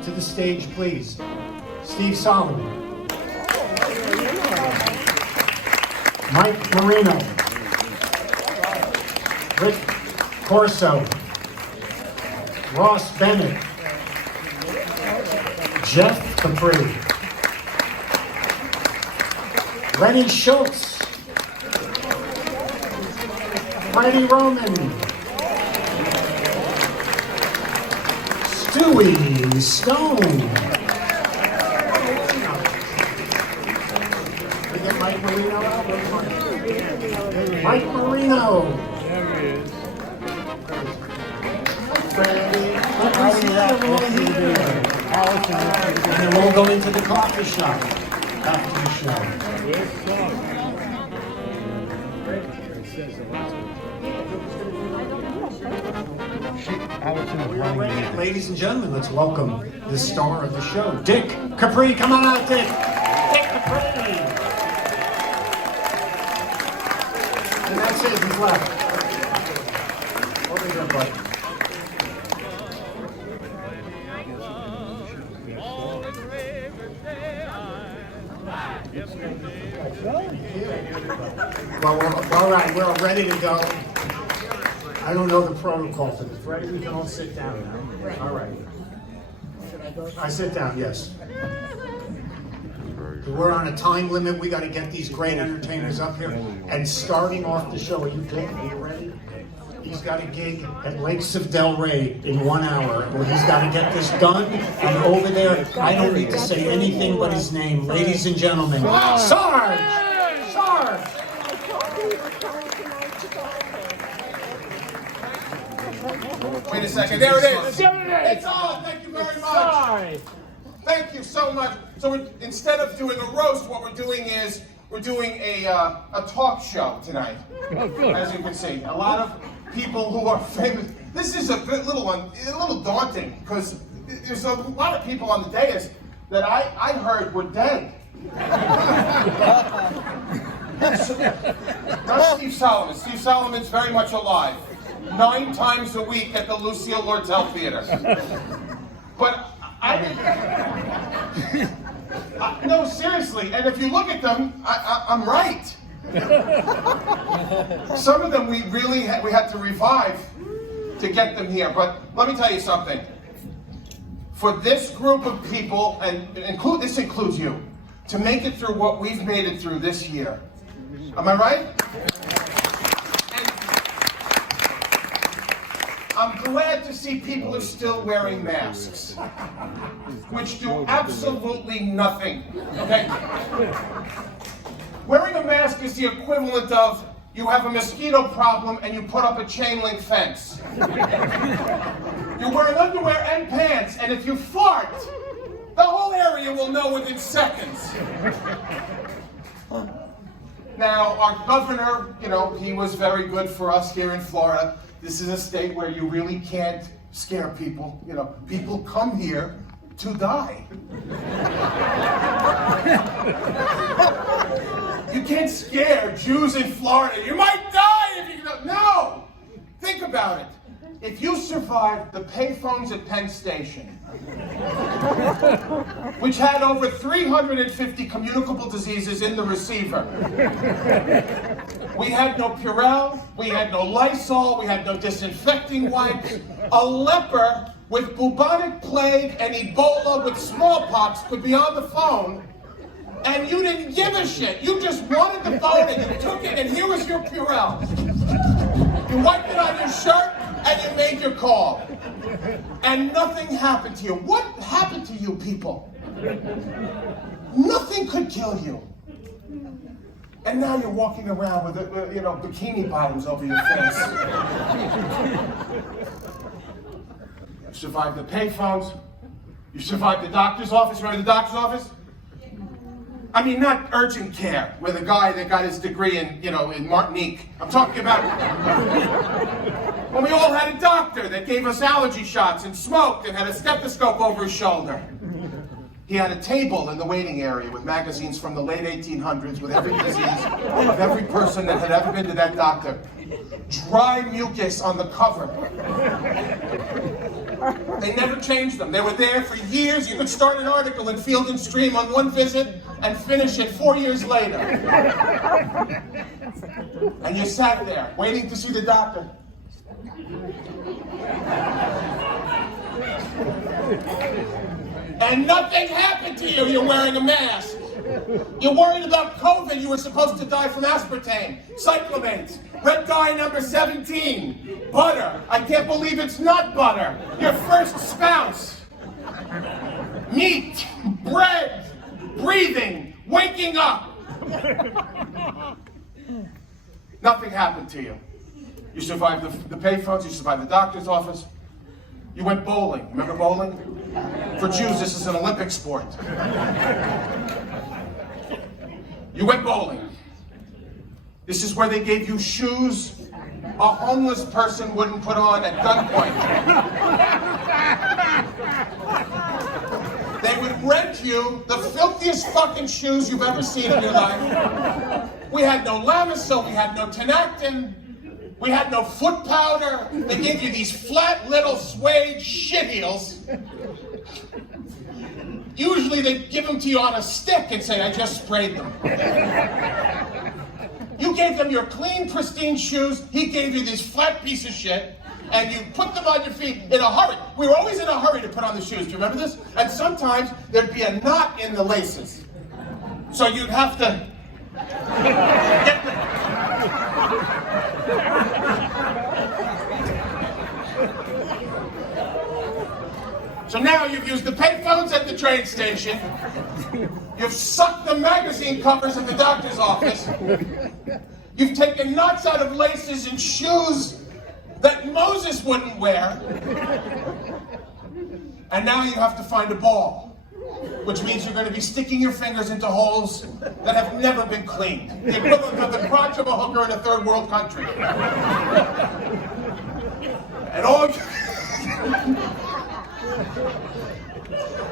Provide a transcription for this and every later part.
up to the stage, please. Steve Solomon. Mike Marino. Rick Corso. Ross Bennett. Jeff Capri. Lenny Schultz. Freddie Roman. Stewie Stone. We get Mike Marino out? Mike Marino. There he is. And then we'll go into the coffee shop after the show. Ladies and gentlemen, let's welcome the star of the show, Dick Capri. Come on out, Dick. Dick Capri. And that's it. He's left. Over here, buddy. Well, all right, we're all ready to go. I don't know the protocol for this. Freddie, we can all sit down now. All right. I sit down, yes. We're on a time limit. We got to get these great entertainers up here. And starting off the show, are you Dick? Are you ready? He's got a gig at Lakes of Del Rey in 1 hour. Well, he's got to get this done. And over there, I don't need to say anything but his name. Ladies and gentlemen, Sarge! Sarge! Wait a second, there it is. There it is. It's on, thank you very much. Sorry. Thank you so much. So instead of doing a roast, what we're doing is we're doing a talk show tonight. Oh, good. As you can see, a lot of people who are famous. This is a little daunting because there's a lot of people on the dais that I heard were dead. That's Steve Solomon. Steve Solomon's very much alive. 9 times a week at the Lucille Lortel Theater. But no, seriously, and if you look at them, I'm right. Some of them we had to revive to get them here. But let me tell you something. For this group of people, and this includes you, to make it through what we've made it through this year. Am I right? I'm glad to see people are still wearing masks, which do absolutely nothing, okay? Wearing a mask is the equivalent of you have a mosquito problem and you put up a chain link fence. You're wearing underwear and pants, and if you fart, the whole area will know within seconds. Now, our governor, he was very good for us here in Florida. This is a state where you really can't scare people. People come here to die. You can't scare Jews in Florida. You might die if you don't. No! Think about it. If you survived the payphones at Penn Station, which had over 350 communicable diseases in the receiver. We had no Purell, we had no Lysol, we had no disinfecting wipes. A leper with bubonic plague and Ebola with smallpox could be on the phone, and you didn't give a shit. You just wanted the phone and you took it, and here was your Purell. You wiped it on your shirt, and you made your call. And nothing happened to you. What happened to you people? Nothing could kill you. And now you're walking around with, bikini bottoms over your face. You survived the payphones. You survived the doctor's office. Remember the doctor's office? I mean, not urgent care, where the guy that got his degree in Martinique. I'm talking about when we all had a doctor that gave us allergy shots and smoked and had a stethoscope over his shoulder. He had a table in the waiting area with magazines from the late 1800s with every disease of every person that had ever been to that doctor. Dry mucus on the cover. They never changed them. They were there for years. You could start an article in Field and Stream on one visit and finish it 4 years later. And you sat there waiting to see the doctor. And nothing happened to you. You're wearing a mask. You're worried about COVID. You were supposed to die from aspartame, cyclamates, red dye number 17, butter. I can't believe it's not butter. Your first spouse. Meat, bread, breathing, waking up. Nothing happened to you. You survived the payphones. You survived the doctor's office. You went bowling. Remember bowling? For Jews, this is an Olympic sport. You went bowling. This is where they gave you shoes a homeless person wouldn't put on at gunpoint. They would rent you the filthiest fucking shoes you've ever seen in your life. We had no Lamisil, we had no Tenactin, we had no foot powder. They gave you these flat little suede shit heels. Usually they'd give them to you on a stick and say, I just sprayed them. You gave them your clean, pristine shoes. He gave you this flat piece of shit, and you put them on your feet in a hurry. We were always in a hurry to put on the shoes. Do you remember this? And sometimes there'd be a knot in the laces. So you'd have to get the... So now you've used the payphones at the train station. You've sucked the magazine covers at the doctor's office. You've taken knots out of laces and shoes that Moses wouldn't wear. And now you have to find a ball, which means you're going to be sticking your fingers into holes that have never been cleaned. The equivalent of the crotch of a hooker in a third world country. And all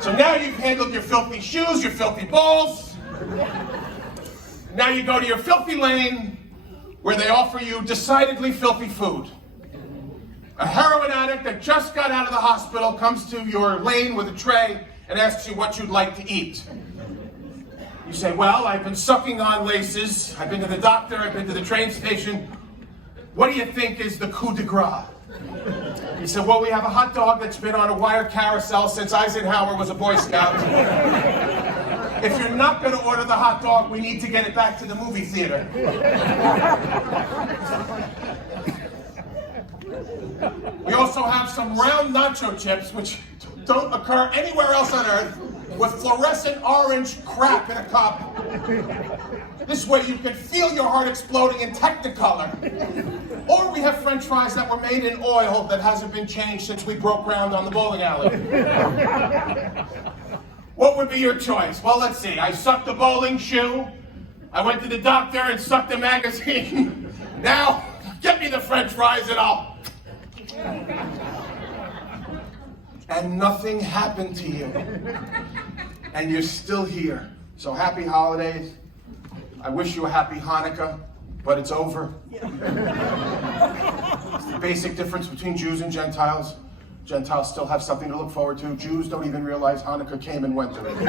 So now you've handled your filthy shoes, your filthy balls. Now you go to your filthy lane where they offer you decidedly filthy food. A heroin addict that just got out of the hospital comes to your lane with a tray and asks you what you'd like to eat. You say, well, I've been sucking on laces, I've been to the doctor, I've been to the train station. What do you think is the coup de grace? He said, well, we have a hot dog that's been on a wire carousel since Eisenhower was a Boy Scout. If you're not going to order the hot dog, we need to get it back to the movie theater. We also have some round nacho chips, which don't occur anywhere else on earth, with fluorescent orange crap in a cup. This way you can feel your heart exploding in Technicolor. Or we have French fries that were made in oil that hasn't been changed since we broke ground on the bowling alley. What would be your choice? Well, let's see. I sucked a bowling shoe. I went to the doctor and sucked a magazine. Now, get me the French fries and I'll... And nothing happened to you. And you're still here. So happy holidays. I wish you a happy Hanukkah, but it's over. It's the basic difference between Jews and Gentiles. Gentiles still have something to look forward to. Jews don't even realize Hanukkah came and went already.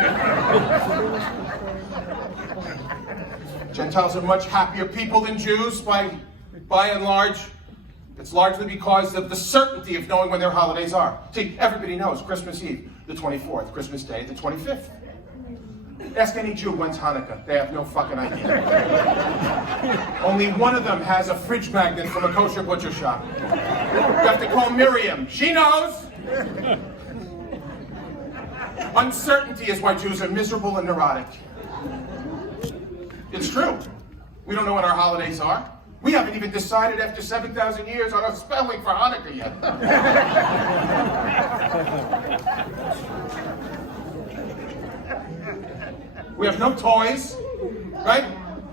Gentiles are much happier people than Jews by and large. It's largely because of the certainty of knowing when their holidays are. See, everybody knows Christmas Eve, the 24th, Christmas Day, the 25th. Ask any Jew when's Hanukkah. They have no fucking idea. Only one of them has a fridge magnet from a kosher butcher shop. You have to call Miriam. She knows. Uncertainty is why Jews are miserable and neurotic. It's true. We don't know when our holidays are. We haven't even decided after 7,000 years on a spelling for Hanukkah yet. We have no toys, right?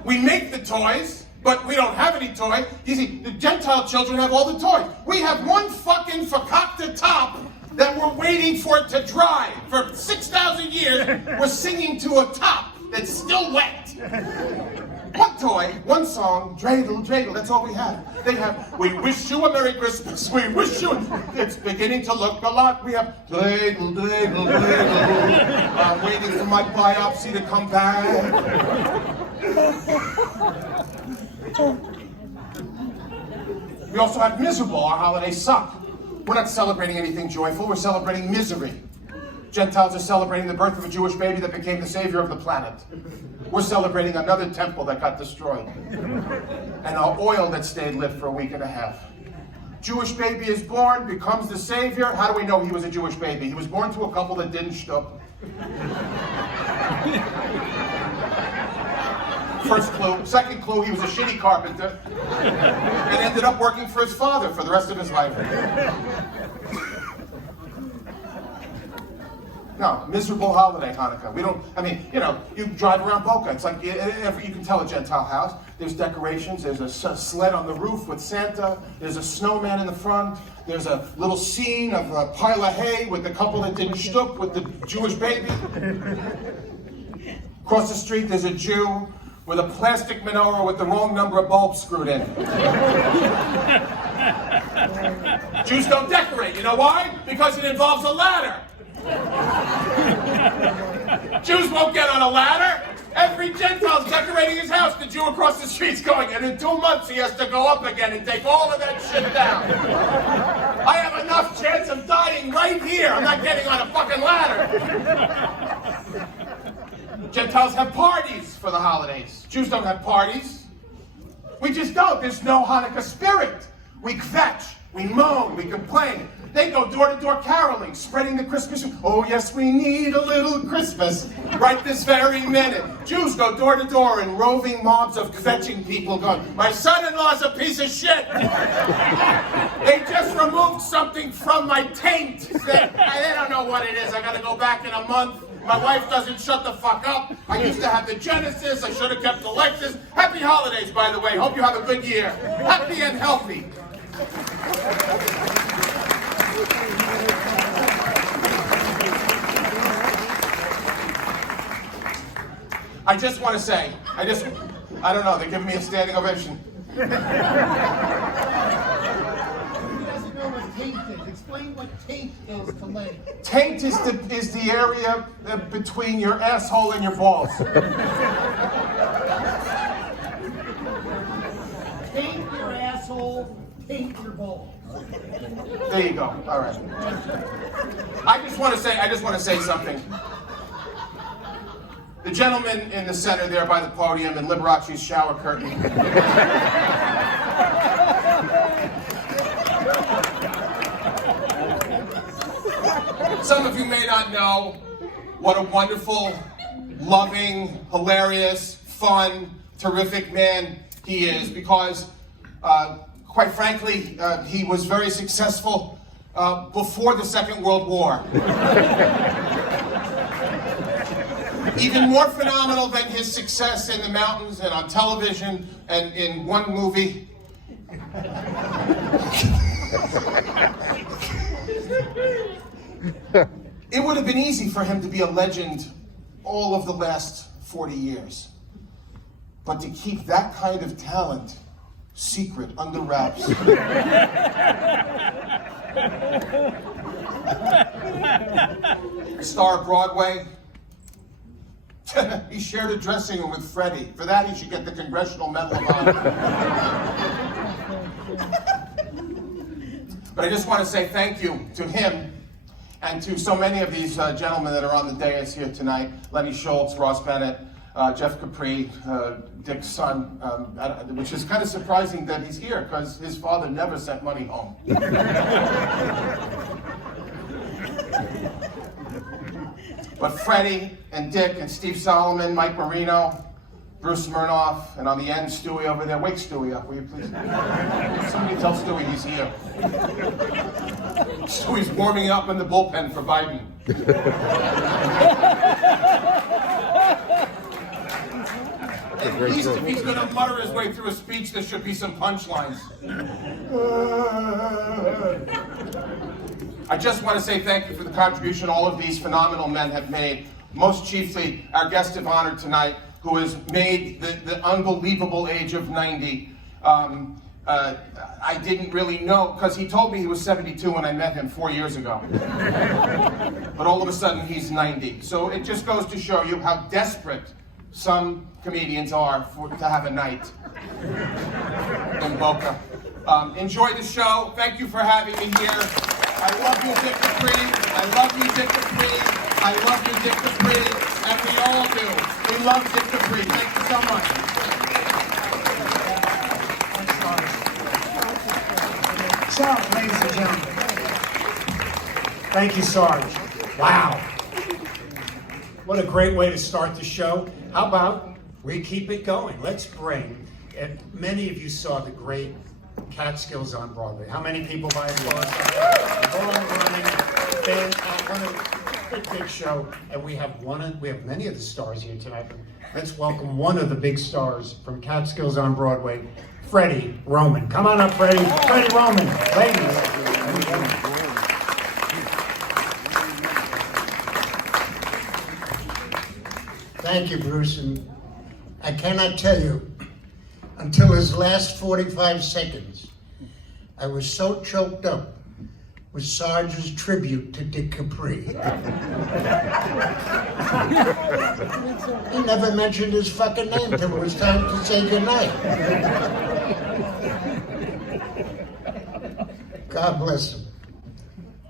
We make the toys, but we don't have any toys. You see, the Gentile children have all the toys. We have one fucking fakakta top that we're waiting for it to dry. For 6,000 years, we're singing to a top that's still wet. One toy, one song, dreidel, dreidel, that's all we have. They have, we wish you a Merry Christmas, we wish you, it's beginning to look a lot. We have dreidel, dreidel, dreidel. I'm waiting for my biopsy to come back. We also have miserable, our holidays suck. We're not celebrating anything joyful, we're celebrating misery. Gentiles are celebrating the birth of a Jewish baby that became the savior of the planet. We're celebrating another temple that got destroyed. And our oil that stayed lit for a week and a half. Jewish baby is born, becomes the savior. How do we know he was a Jewish baby? He was born to a couple that didn't shtup. First clue. Second clue, he was a shitty carpenter. And ended up working for his father for the rest of his life. No, miserable holiday, Hanukkah. We don't, I mean, you know, you drive around Boca. It's like, you can tell a Gentile house. There's decorations. There's a sled on the roof with Santa. There's a snowman in the front. There's a little scene of a pile of hay with the couple that didn't shtup with the Jewish baby. Across the street, there's a Jew with a plastic menorah with the wrong number of bulbs screwed in. Jews don't decorate. You know why? Because it involves a ladder. Jews won't get on a ladder. Every Gentile's decorating his house. The Jew across the street's going, and in 2 months he has to go up again and take all of that shit down. I have enough chance of dying right here. I'm not getting on a fucking ladder. Gentiles have parties for the holidays. Jews don't have parties. We just don't. There's no Hanukkah spirit. We kvetch, we moan, we complain. They go door-to-door caroling, spreading the Christmas. Oh, yes, we need a little Christmas right this very minute. Jews go door-to-door in roving mobs of kvetching people going, my son-in-law's a piece of shit. They just removed something from my taint. They don't know what it is. I got to go back in a month. My wife doesn't shut the fuck up. I used to have the Genesis. I should have kept the Lexus. Happy holidays, by the way. Hope you have a good year. Happy and healthy. I just want to say, I don't know, they're giving me a standing ovation. Who doesn't know what taint is? Explain what taint is to Lenny. Taint is the area between your asshole and your balls. Taint your asshole, taint your balls. There you go. All right. I just want to say something. The gentleman in the center there by the podium in Liberace's shower curtain. Some of you may not know what a wonderful, loving, hilarious, fun, terrific man he is because, quite frankly, he was very successful before the Second World War. Even more phenomenal than his success in the mountains and on television and in one movie. It would have been easy for him to be a legend all of the last 40 years. But to keep that kind of talent secret under wraps. Star of Broadway. He shared a dressing room with Freddie. For that, he should get the Congressional Medal of Honor. But I just want to say thank you to him and to so many of these gentlemen that are on the dais here tonight. Lenny Schultz, Ross Bennett, Jeff Capri, Dick's son, which is kind of surprising that he's here because his father never sent money home. But Freddie and Dick and Steve Solomon, Mike Marino, Bruce Smirnoff, and on the end, Stewie over there. Wake Stewie up, will you please? Somebody tell Stewie he's here. Stewie's warming up in the bullpen for Biden. At least if he's going to mutter his way through a speech, there should be some punchlines. I just want to say thank you for the contribution all of these phenomenal men have made. Most chiefly, our guest of honor tonight, who has made the unbelievable age of 90. I didn't really know, because he told me he was 72 when I met him 4 years ago. But all of a sudden he's 90. So it just goes to show you how desperate some comedians are to have a night in Boca. Enjoy the show. Thank you for having me here. I love you, Dick Capri. I love you, Dick Capri. I love you, Dick Capri. And we all do. We love Dick Capri. Thank you so much. Sarge, ladies and gentlemen. Thank you, Sarge. Wow. What a great way to start the show. How about we keep it going? Let's bring, and many of you saw the great Catskills on Broadway. How many people by the big show, and we have many of the stars here tonight. Let's welcome one of the big stars from Catskills on Broadway, Freddie Roman. Come on up, Freddie. Freddie Roman, ladies. Thank you, Bruce, and I cannot tell you, until his last 45 seconds, I was so choked up with Sarge's tribute to Dick Capri. He never mentioned his fucking name till it was time to say goodnight. God bless him.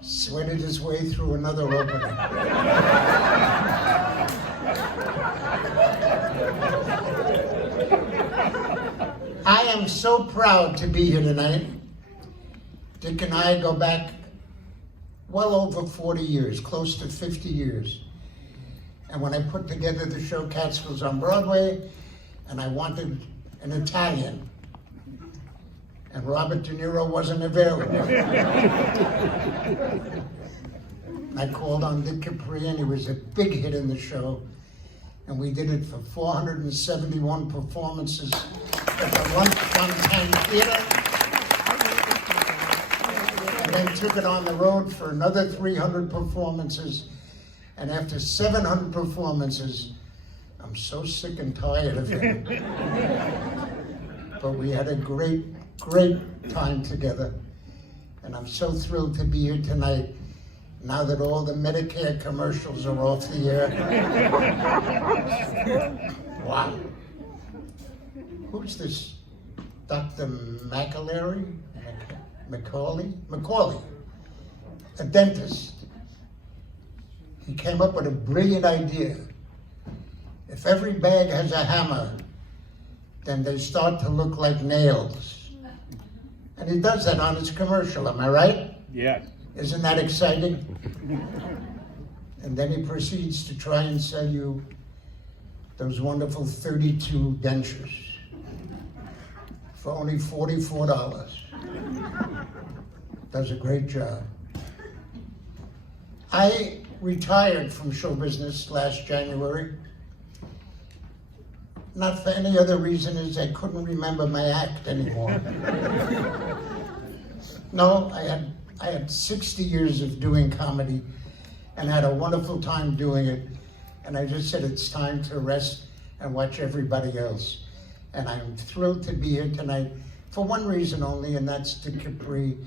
Sweated his way through another opening. I am so proud to be here tonight. Dick and I go back well over 40 years, close to 50 years. And when I put together the show Catskills on Broadway, and I wanted an Italian, and Robert De Niro wasn't available. I called on Dick Capri, and he was a big hit in the show. And we did it for 471 performances at the Lunchtime Theater. And then took it on the road for another 300 performances. And after 700 performances, I'm so sick and tired of him. But we had a great time together. And I'm so thrilled to be here tonight, now that all the Medicare commercials are off the air. Wow. Who's this? Dr. Macaulay, a dentist. He came up with a brilliant idea. If every bag has a hammer, then they start to look like nails. And he does that on his commercial, am I right? Yes. Isn't that exciting? And then he proceeds to try and sell you those wonderful 32 dentures for only $44. Does a great job. I retired from show business last January. Not for any other reason as I couldn't remember my act anymore. No, I had 60 years of doing comedy and had a wonderful time doing it. And I just said it's time to rest and watch everybody else. And I'm thrilled to be here tonight for one reason only, and that's Dick Capri,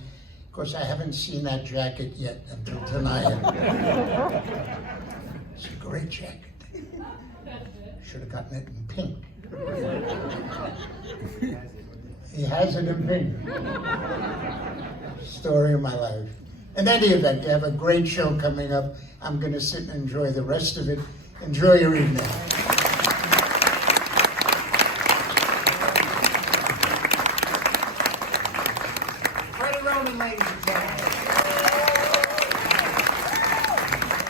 because I haven't seen that jacket yet until tonight. It's a great jacket. Should have gotten it in pink. He has it in pink. Story of my life. In any event, you have a great show coming up. I'm going to sit and enjoy the rest of it. Enjoy your evening. Freddie Roman, ladies and gentlemen.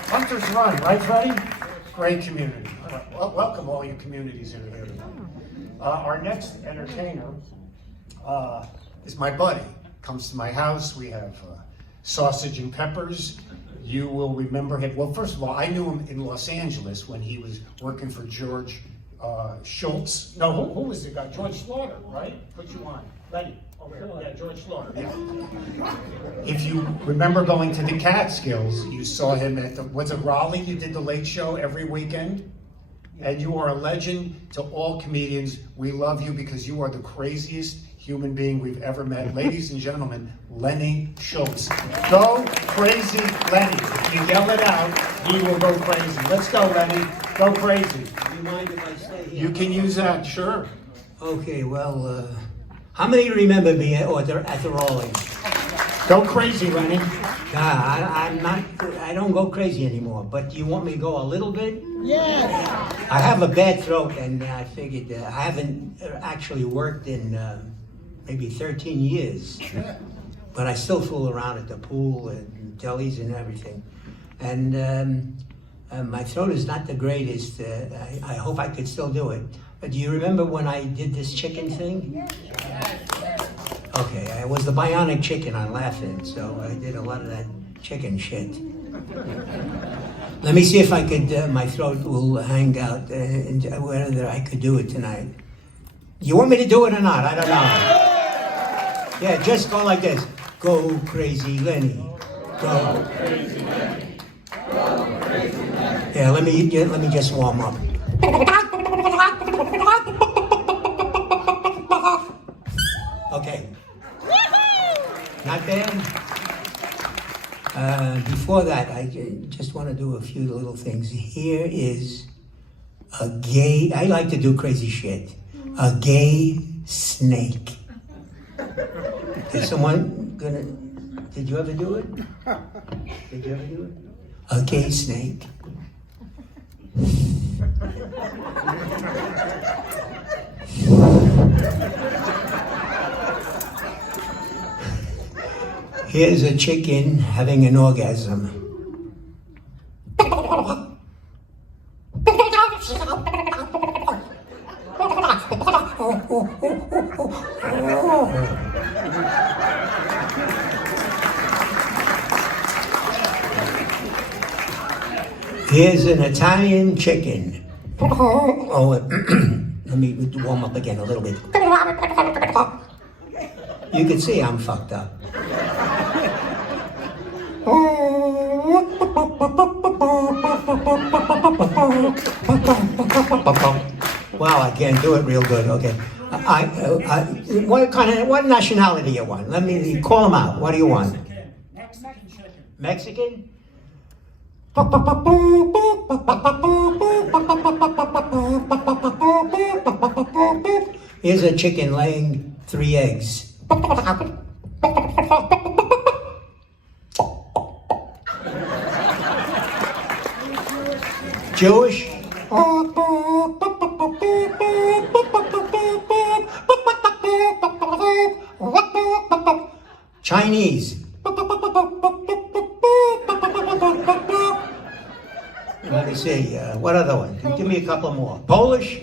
Hunter's Run, right, Freddie? Great community. Well, welcome all you communities in here. Our next entertainer is my buddy. Comes to my house. We have sausage and peppers. You will remember him. Well, first of all, I knew him in Los Angeles when he was working for George Schultz. No, who was the guy? George Slaughter, right? Put you on. Lenny. Over here. Yeah, George Slaughter. Yeah. If you remember going to the Catskills, you saw him at the, was it Raleigh? You did the late show every weekend? And you are a legend to all comedians. We love you because you are the craziest human being we've ever met. Ladies and gentlemen, Lenny Schultz. Go crazy, Lenny. If you yell it out, he will go crazy. Let's go, Lenny. Go crazy. Do you mind if I stay here? You can use that, sure. Okay, well, how many remember me at the Rawlings? Go crazy, Lenny. I don't go crazy anymore, but you want me to go a little bit? Yes. I have a bad throat, and I figured I haven't actually worked in maybe 13 years. But I still fool around at the pool and delis and everything. And my throat is not the greatest. I hope I could still do it. But do you remember when I did this chicken thing? Okay, I was the Bionic chicken on Laughing, so I did a lot of that chicken shit. Let me see if I could, my throat will hang out, and whether I could do it tonight. You want me to do it or not? I don't know. Yeah, just go like this. Go crazy, Lenny. Go crazy, Lenny. Go crazy, Lenny. Yeah, let me just warm up. Okay. Not bad. Before that, I just want to do a few little things. Here is a gay, I like to do crazy shit. A gay snake. Did you ever do it? Did you ever do it? A gay snake. Here's a chicken having an orgasm. Here's an Italian chicken. Oh, let me warm up again a little bit. You can see I'm fucked up. Wow, I can't do it real good. Okay, what nationality you want? Let me call them out. What do you want? Mexican. Here's a chicken laying 3 eggs. Jewish? Chinese? Let me see, what other one? Give me a couple more. Polish?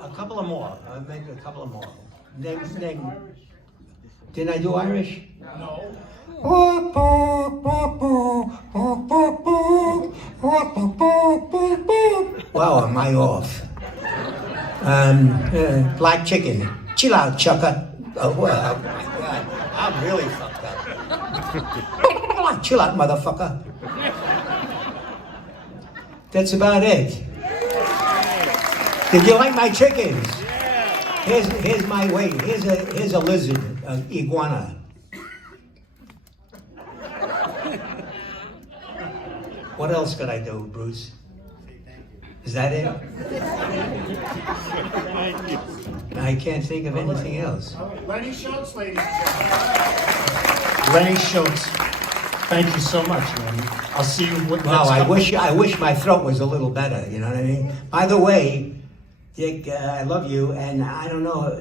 A couple of more. Maybe a couple of more. Name. Didn't I do Irish? No. Wow, am I off? Black chicken. Chill out, Chucka. Oh, well, my God. I'm really fucked up. Chill out, motherfucker. That's about it. Did you like my chickens? Here's my weight. Here's a lizard, an iguana. What else could I do, Bruce? Is that it? I can't think of anything else. Lenny Schultz, ladies and gentlemen. Lenny Schultz. Thank you so much, Lenny. I'll see you. Wow, I wish my throat was a little better. You know what I mean? By the way, Dick, I love you, and I don't know.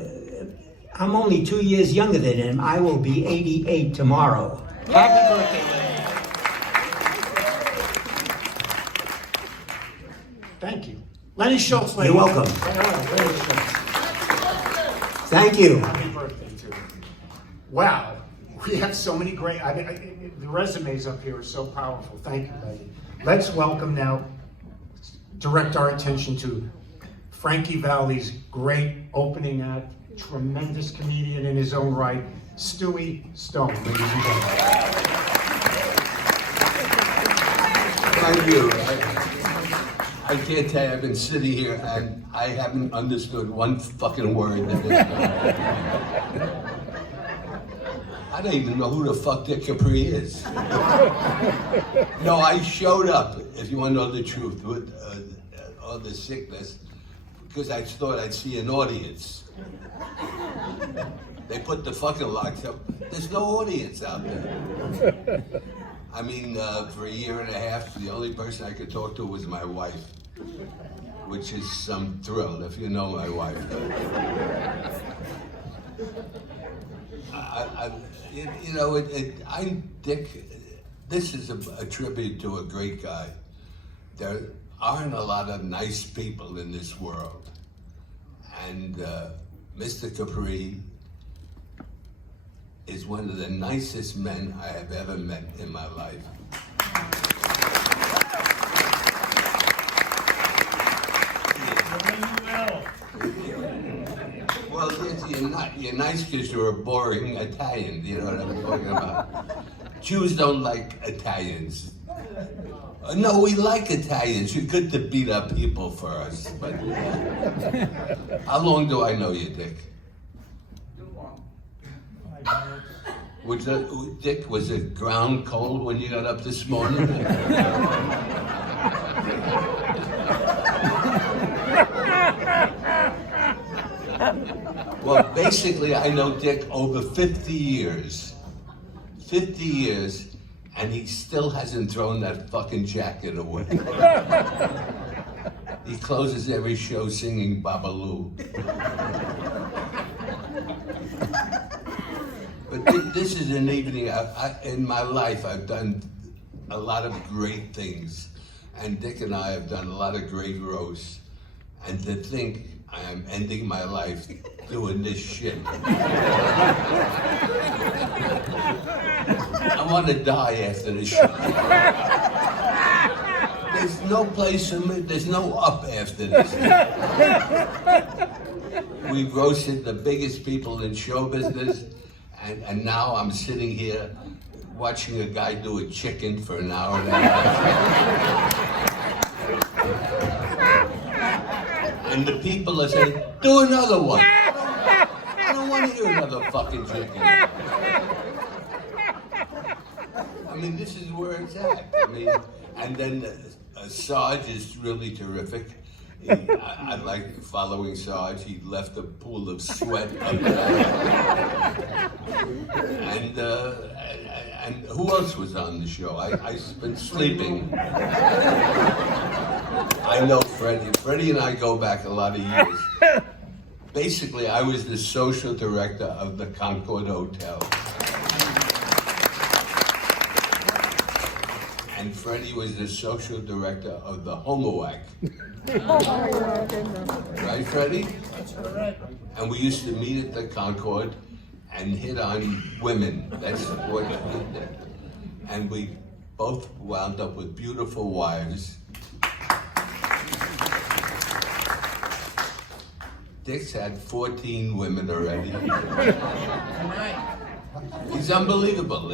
I'm only 2 years younger than him. I will be 88 tomorrow. Happy birthday, Lenny. Thank you. Lenny Schultz, ladies. You're welcome. Lenny Schultz. Thank you. Happy birthday to you. Wow. We have so many great, the resumes up here are so powerful. Thank you, Lenny. Let's welcome now, direct our attention to Frankie Valli's great opening act, tremendous comedian in his own right, Stewie Stone, ladies and gentlemen. Thank you. I can't tell you, I've been sitting here and I haven't understood one fucking word that is I don't even know who the fuck Dick Capri is. No, I showed up, if you want to know the truth, with all the sickness, because I thought I'd see an audience. They put the fucking locks up. There's no audience out there. I mean, for a year and a half, the only person I could talk to was my wife, which is some thrill, if you know my wife. I'm Dick. This is a tribute to a great guy. There aren't a lot of nice people in this world. And Mr. Capri is one of the nicest men I have ever met in my life. Well, you're nice because you're a boring Italian, you know what I'm talking about? Jews don't like Italians. No, we like Italians. You're good to beat up people for us. But how long do I know you, Dick? Dick, was it ground cold when you got up this morning? Well, basically, I know Dick over 50 years. 50 years, and he still hasn't thrown that fucking jacket away. He closes every show singing Babaloo. But this is an evening, in my life, I've done a lot of great things. And Dick and I have done a lot of great roasts. And to think I am ending my life doing this shit. I want to die after this shit. There's no place for me, there's no up after this. We've roasted the biggest people in show business, and now I'm sitting here watching a guy do a chicken for an hour and a half. And the people are saying, do another one. I don't want to hear another fucking chicken. I mean, this is where it's at. I mean, and then Sarge is really terrific. I like following Sarge. He left a pool of sweat up there. And who else was on the show? I've been sleeping. I know Freddie. Freddie and I go back a lot of years. Basically, I was the social director of the Concord Hotel. And Freddie was the social director of the Homoac. Right, Freddie? That's correct. And we used to meet at the Concord and hit on women. That's what we did. And we both wound up with beautiful wives. Dick's had 14 women already. He's unbelievable.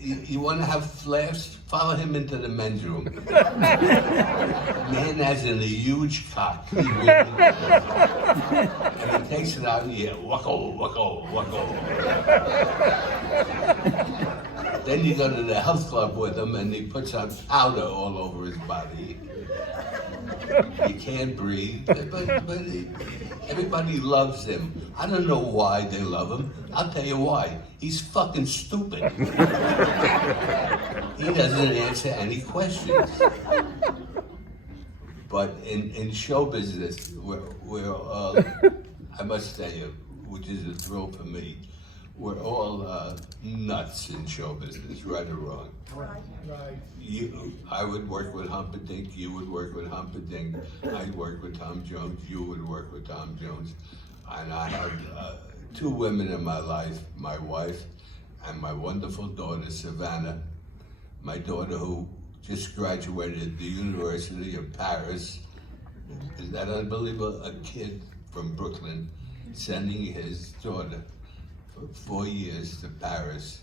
You want to have laughs? Follow him into the men's room. Man has a huge cock. He really does. And he takes it out and you hear, wacko, wacko, wacko. Then you go to the health club with him and he puts on powder all over his body. He can't breathe, but everybody loves him. I don't know why they love him. I'll tell you why. He's fucking stupid. He doesn't answer any questions. But in show business, we're all, I must tell you, which is a thrill for me, we're all nuts in show business, right or wrong. Right. I would work with Humperdinck, you would work with Humperdinck, I'd work with Tom Jones, you would work with Tom Jones. And I had two women in my life, my wife and my wonderful daughter, Savannah. My daughter who just graduated the University of Paris. Is that unbelievable? A kid from Brooklyn sending his daughter for 4 years to Paris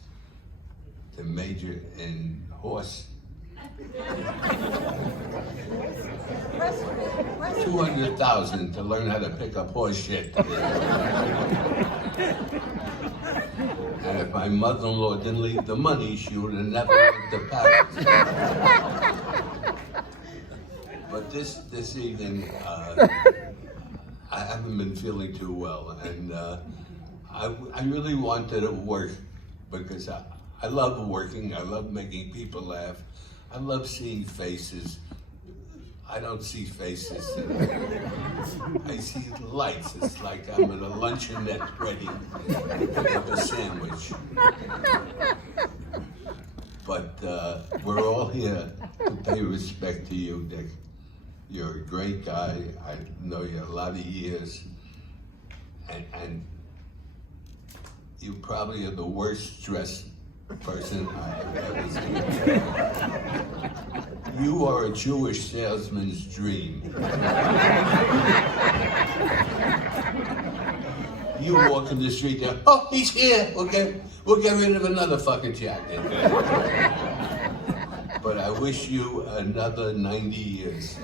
to major in horse $200,000 to learn how to pick up horse shit. And if my mother-in-law didn't leave the money, she would have never went to Paris. But this evening, I haven't been feeling too well, and I really wanted to work because I love working. I love making people laugh. I love seeing faces. I don't see faces. I see lights. It's like I'm at a luncheonette ready to pick up a sandwich. But we're all here to pay respect to you, Dick. You're a great guy. I know you a lot of years. And you probably are the worst dressed person I've ever seen. You are a Jewish salesman's dream. You walk in the street there, oh, he's here. We'll get rid of another fucking jacket. But I wish you another 90 years.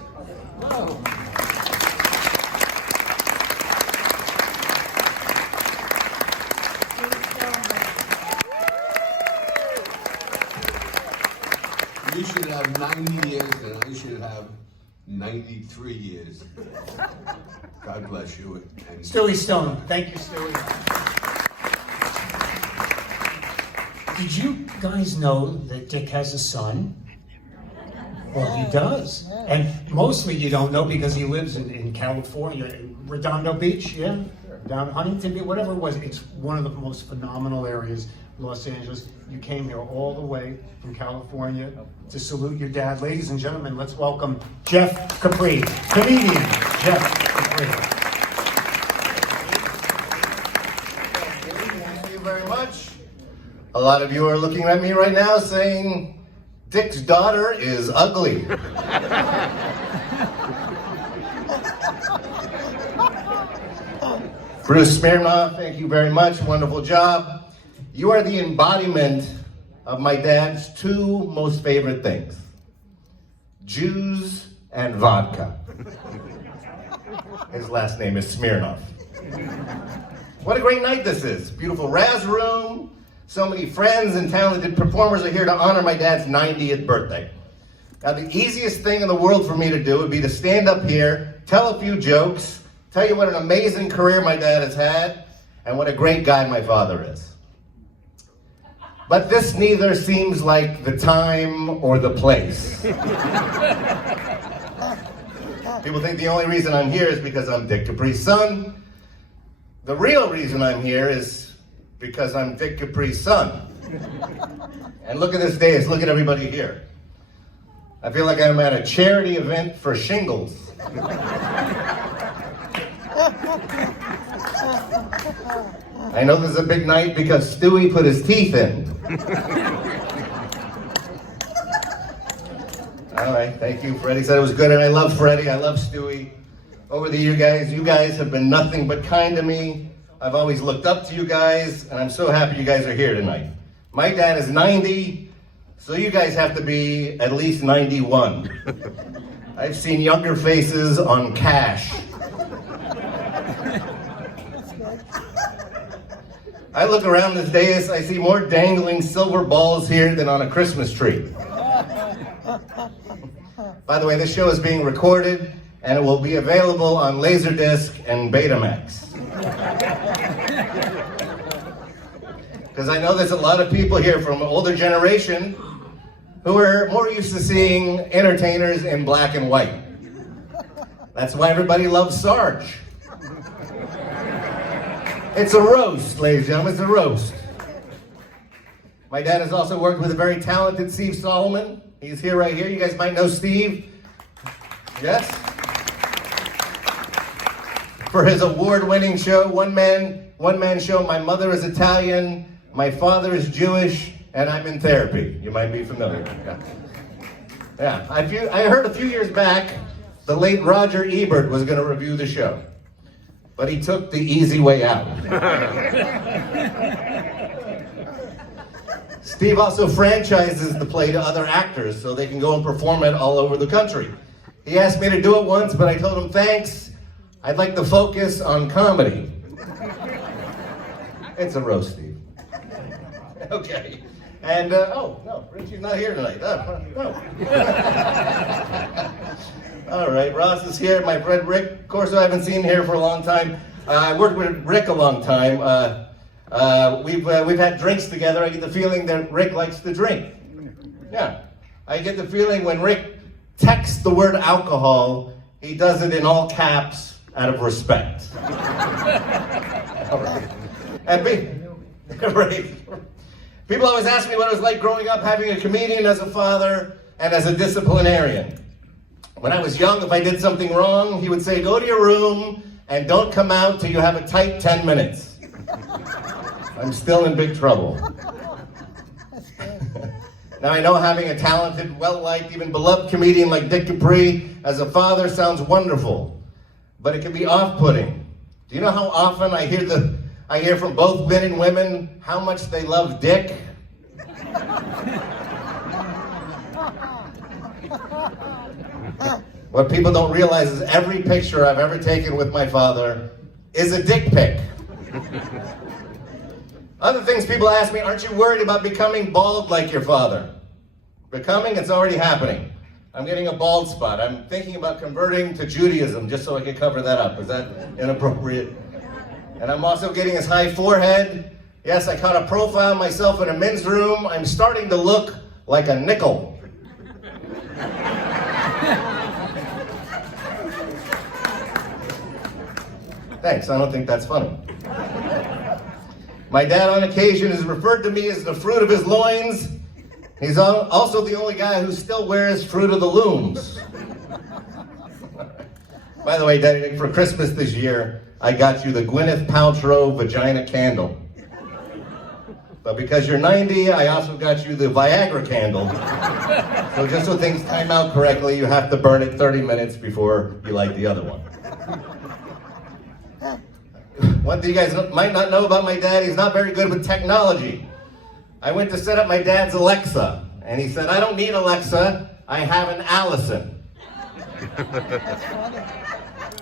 You should have 90 years and I should have 93 years. God bless you. And Stewie Stone. Thank you, Stewie. Did you guys know that Dick has a son? Well, he does. And mostly you don't know because he lives in California, in Redondo Beach, yeah? Down Huntington Beach, whatever it was. It's one of the most phenomenal areas, Los Angeles. You came here all the way from California to salute your dad. Ladies and gentlemen, let's welcome Jeff Capri, comedian Jeff Capri. Thank you very much. A lot of you are looking at me right now saying, Dick's daughter is ugly. Bruce Smirnoff, thank you very much. Wonderful job. You are the embodiment of my dad's two most favorite things, Jews and vodka. His last name is Smirnoff. What a great night this is. Beautiful Raz Room. So many friends and talented performers are here to honor my dad's 90th birthday. Now, the easiest thing in the world for me to do would be to stand up here, tell a few jokes, tell you what an amazing career my dad has had, and what a great guy my father is. But this neither seems like the time or the place. People think the only reason I'm here is because I'm Dick Capri's son. The real reason I'm here is because I'm Dick Capri's son. And look at this dais, look at everybody here. I feel like I'm at a charity event for shingles. I know this is a big night because Stewie put his teeth in. All right, thank you. Freddie said it was good, and I love Freddie, I love Stewie. Over the years, you guys have been nothing but kind to me. I've always looked up to you guys, and I'm so happy you guys are here tonight. My dad is 90, so you guys have to be at least 91. I've seen younger faces on cash. I look around this dais, I see more dangling silver balls here than on a Christmas tree. By the way, this show is being recorded, and it will be available on Laserdisc and Betamax. Because I know there's a lot of people here from an older generation who are more used to seeing entertainers in black and white. That's why everybody loves Sarge. It's a roast, ladies and gentlemen, it's a roast. My dad has also worked with a very talented Steve Solomon. He's here right here. You guys might know Steve. Yes? For his award-winning show, one man show, My Mother is Italian, My Father is Jewish, and I'm in Therapy. You might be familiar. Yeah. I heard a few years back the late Roger Ebert was going to review the show, but he took the easy way out. Steve also franchises the play to other actors so they can go and perform it all over the country. He asked me to do it once, but I told him, thanks, I'd like to focus on comedy. It's a roast, Steve. Okay. And, oh, no, Richie's not here tonight. No. All right, Ross is here, my friend Rick. Corso, I haven't seen here for a long time. I worked with Rick a long time. We've had drinks together. I get the feeling that Rick likes to drink. Yeah. I get the feeling when Rick texts the word alcohol, he does it in all caps out of respect. All right. And right. People always ask me what it was like growing up having a comedian as a father and as a disciplinarian. When I was young, if I did something wrong, he would say, go to your room and don't come out till you have a tight 10 minutes. I'm still in big trouble. Now I know having a talented, well-liked, even beloved comedian like Dick Capri as a father sounds wonderful, but it can be off-putting. Do you know how often I hear from both men and women how much they love Dick? What people don't realize is every picture I've ever taken with my father is a dick pic. Other things people ask me, aren't you worried about becoming bald like your father? Becoming, it's already happening. I'm getting a bald spot. I'm thinking about converting to Judaism just so I can cover that up. Is that inappropriate? And I'm also getting this high forehead. Yes, I caught a profile of myself in a men's room. I'm starting to look like a nickel. Thanks, I don't think that's funny. My dad on occasion is referred to me as the fruit of his loins. He's also the only guy who still wears Fruit of the Looms. By the way, Daddy, for Christmas this year, I got you the Gwyneth Paltrow vagina candle. But because you're 90, I also got you the Viagra candle. So just so things time out correctly, you have to burn it 30 minutes before you light the other one. One thing you guys might not know about my dad, he's not very good with technology. I went to set up my dad's Alexa, and he said, I don't need Alexa, I have an Allison.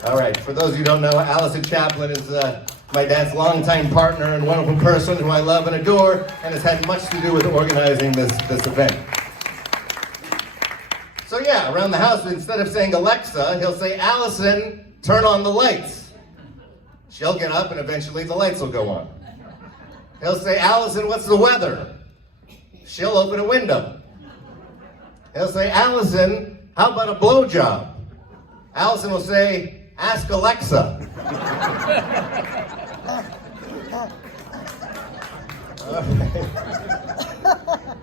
All right, for those of you who don't know, Allison Chaplin is my dad's longtime partner and wonderful person who I love and adore, and has had much to do with organizing this event. So yeah, around the house, instead of saying Alexa, he'll say, Allison, turn on the lights. She'll get up and eventually the lights will go on. He'll say, Allison, what's the weather? She'll open a window. He'll say, Allison, how about a blowjob? Allison will say, ask Alexa.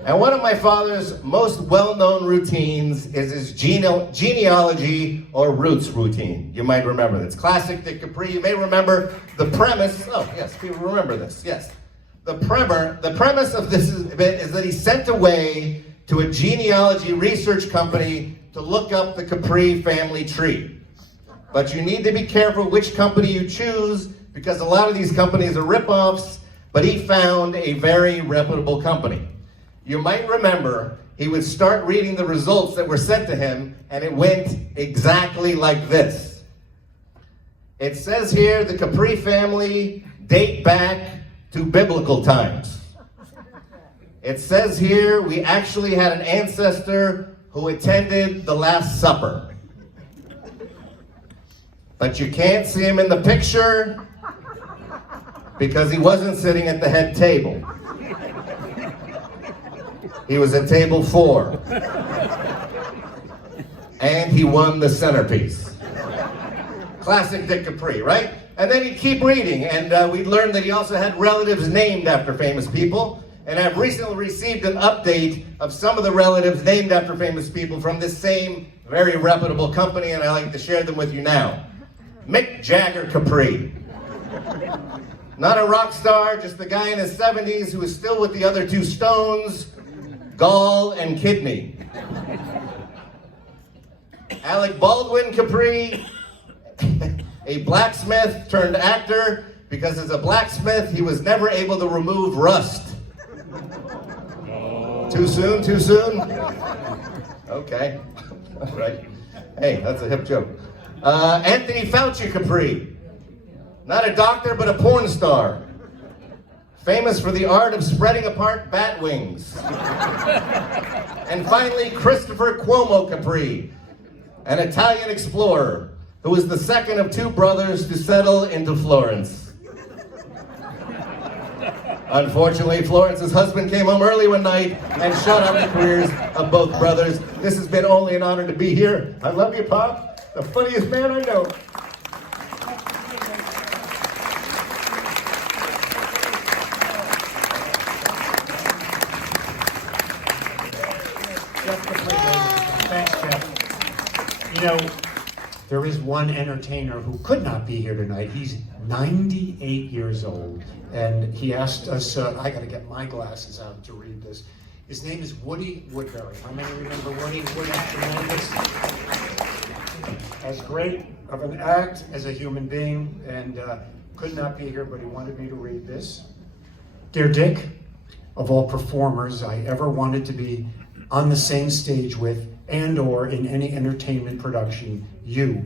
And one of my father's most well-known routines is his genealogy or roots routine. You might remember this. Classic Dick Capri. You may remember the premise. Oh, yes, people remember this. Yes. The premise of this event is that he's sent away to a genealogy research company to look up the Capri family tree. But you need to be careful which company you choose because a lot of these companies are ripoffs, but he found a very reputable company. You might remember he would start reading the results that were sent to him, and it went exactly like this. It says here the Capri family date back to biblical times. It says here we actually had an ancestor who attended the Last Supper. But you can't see him in the picture because he wasn't sitting at the head table. He was at table 4. And he won the centerpiece. Classic Dick Capri, right? And then he'd keep reading, and we'd learn that he also had relatives named after famous people. And I've recently received an update of some of the relatives named after famous people from this same very reputable company, and I'd like to share them with you now. Mick Jagger Capri. Not a rock star, just the guy in his 70s who is still with the other 2 Stones, Gall and Kidney. Alec Baldwin Capri, a blacksmith turned actor, because as a blacksmith, he was never able to remove rust. Too soon? Too soon? Okay. All right. Hey, that's a hip joke. Anthony Fauci Capri. Not a doctor, but a porn star. Famous for the art of spreading apart bat wings. And finally, Christopher Cuomo Capri, an Italian explorer who was the second of two brothers to settle into Florence. Unfortunately, Florence's husband came home early one night and shut out the careers of both brothers. This has been only an honor to be here. I love you, Pop. The funniest man I know. Thanks, Jeff. You know, there is one entertainer who could not be here tonight. He's 98 years old, and he asked us, I gotta get my glasses out to read this. His name is Woody Woodbury. How many remember Woody? Woody's tremendous. As great of an act as a human being, and could not be here, but he wanted me to read this. Dear Dick, of all performers I ever wanted to be on the same stage with and or in any entertainment production, you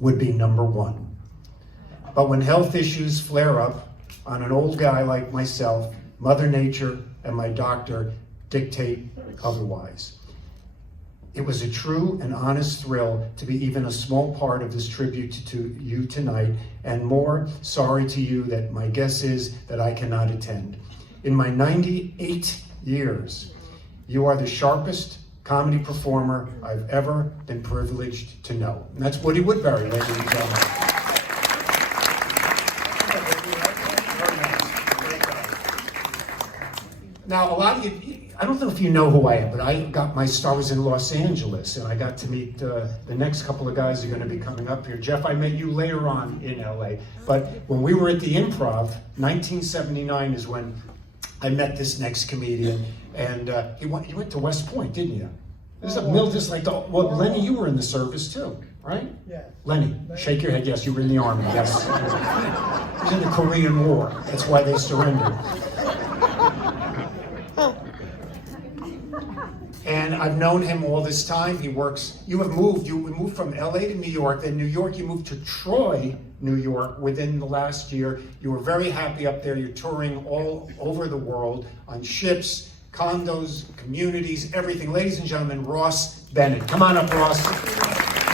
would be number one. But when health issues flare up on an old guy like myself, Mother Nature and my doctor dictate otherwise. It was a true and honest thrill to be even a small part of this tribute to you tonight, and more sorry to you that my guess is that I cannot attend. In my 98 years, you are the sharpest comedy performer I've ever been privileged to know. And that's Woody Woodbury, ladies and gentlemen. Now, a lot of you, I don't know if you know who I am, but I was in Los Angeles, and I got to meet the next couple of guys who are going to be coming up here. Jeff, I met you later on in LA, but when we were at the Improv, 1979 is when I met this next comedian, and you went to West Point, didn't you? This is a mill just like well, Lenny, you were in the service too, right? Yeah. Lenny, shake your head. Yes, you were in the Army. Yes. He was in the Korean War. That's why they surrendered. And I've known him all this time. He works. You moved from LA to New York. Then New York, you moved to Troy, New York within the last year. You were very happy up there. You're touring all over the world on ships, condos, communities, everything. Ladies and gentlemen, Ross Bennett. Come on up, Ross.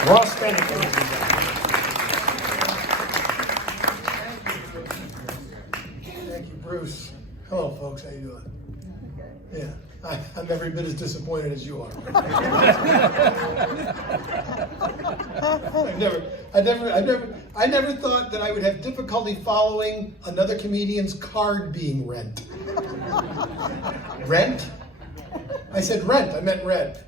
Ross Bennett, ladies and gentlemen. Thank you, Bruce. Hello, folks. How you doing? Yeah. I'm every bit as disappointed as you are. I never thought that I would have difficulty following another comedian's card being rent. Rent? I said rent. I meant red.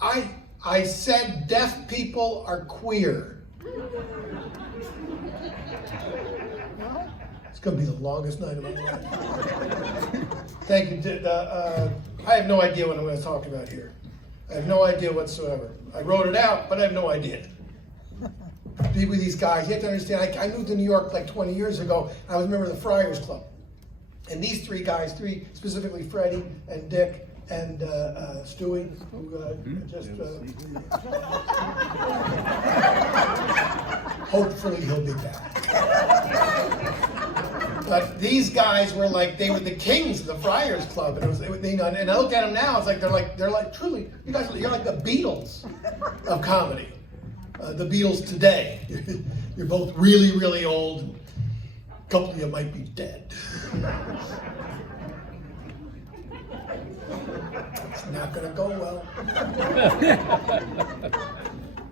I said deaf people are queer. It's going to be the longest night of my life. Thank you. I have no idea what I'm going to talk about here. I have no idea whatsoever. I wrote it out, but I have no idea. Be with these guys. You have to understand, I moved to New York like 20 years ago. I was a member of the Friars Club. And these three guys, specifically Freddie and Dick and Stewie, who hopefully he'll be back. But these guys were like, they were the kings of the Friars Club, and and I look at them now. It's like they're like truly, you're like the Beatles of comedy, the Beatles today. You're both really, really old. A couple of you might be dead. It's not gonna go well.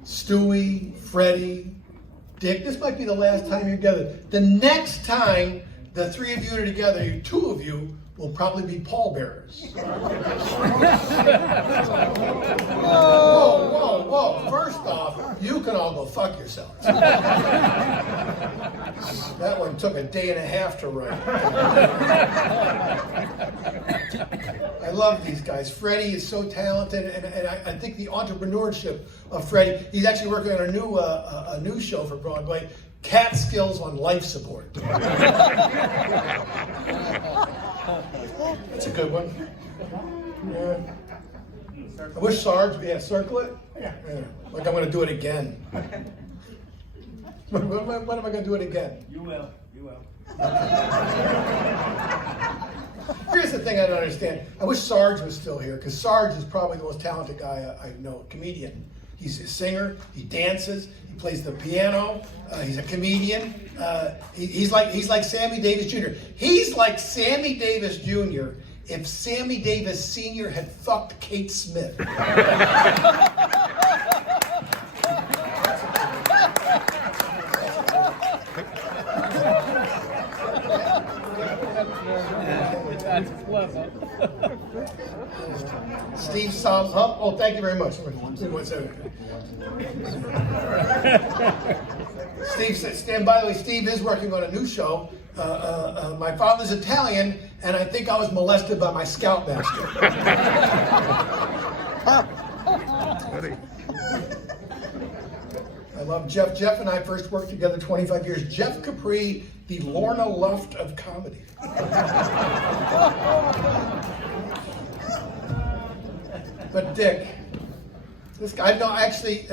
Stewie, Freddie, Dick. This might be the last time you're together. The next time the three of you are together, two of you will probably be pallbearers. Whoa. First off, you can all go fuck yourselves. That one took a day and a half to write. I love these guys. Freddie is so talented, and I think the entrepreneurship of Freddie, he's actually working on a new show for Broadway, Cat Skills on Life Support. That's a good one. Yeah. I wish Sarge, circle it. Yeah. Like I'm going to do it again. When am I going to do it again? You will. Here's the thing I don't understand. I wish Sarge was still here, because Sarge is probably the most talented guy I know, comedian. He's a singer, he dances, he plays the piano, he's a comedian. He's like Sammy Davis Jr. He's like Sammy Davis Jr. if Sammy Davis Sr. had fucked Kate Smith. That's clever. Steve Psalms up. Oh, thank you very much. Steve said, and by the way, Steve is working on a new show. My father's Italian, and I think I was molested by my scoutmaster. I love Jeff. Jeff and I first worked together 25 years. Jeff Capri, the Lorna Luft of comedy. But Dick, this guy,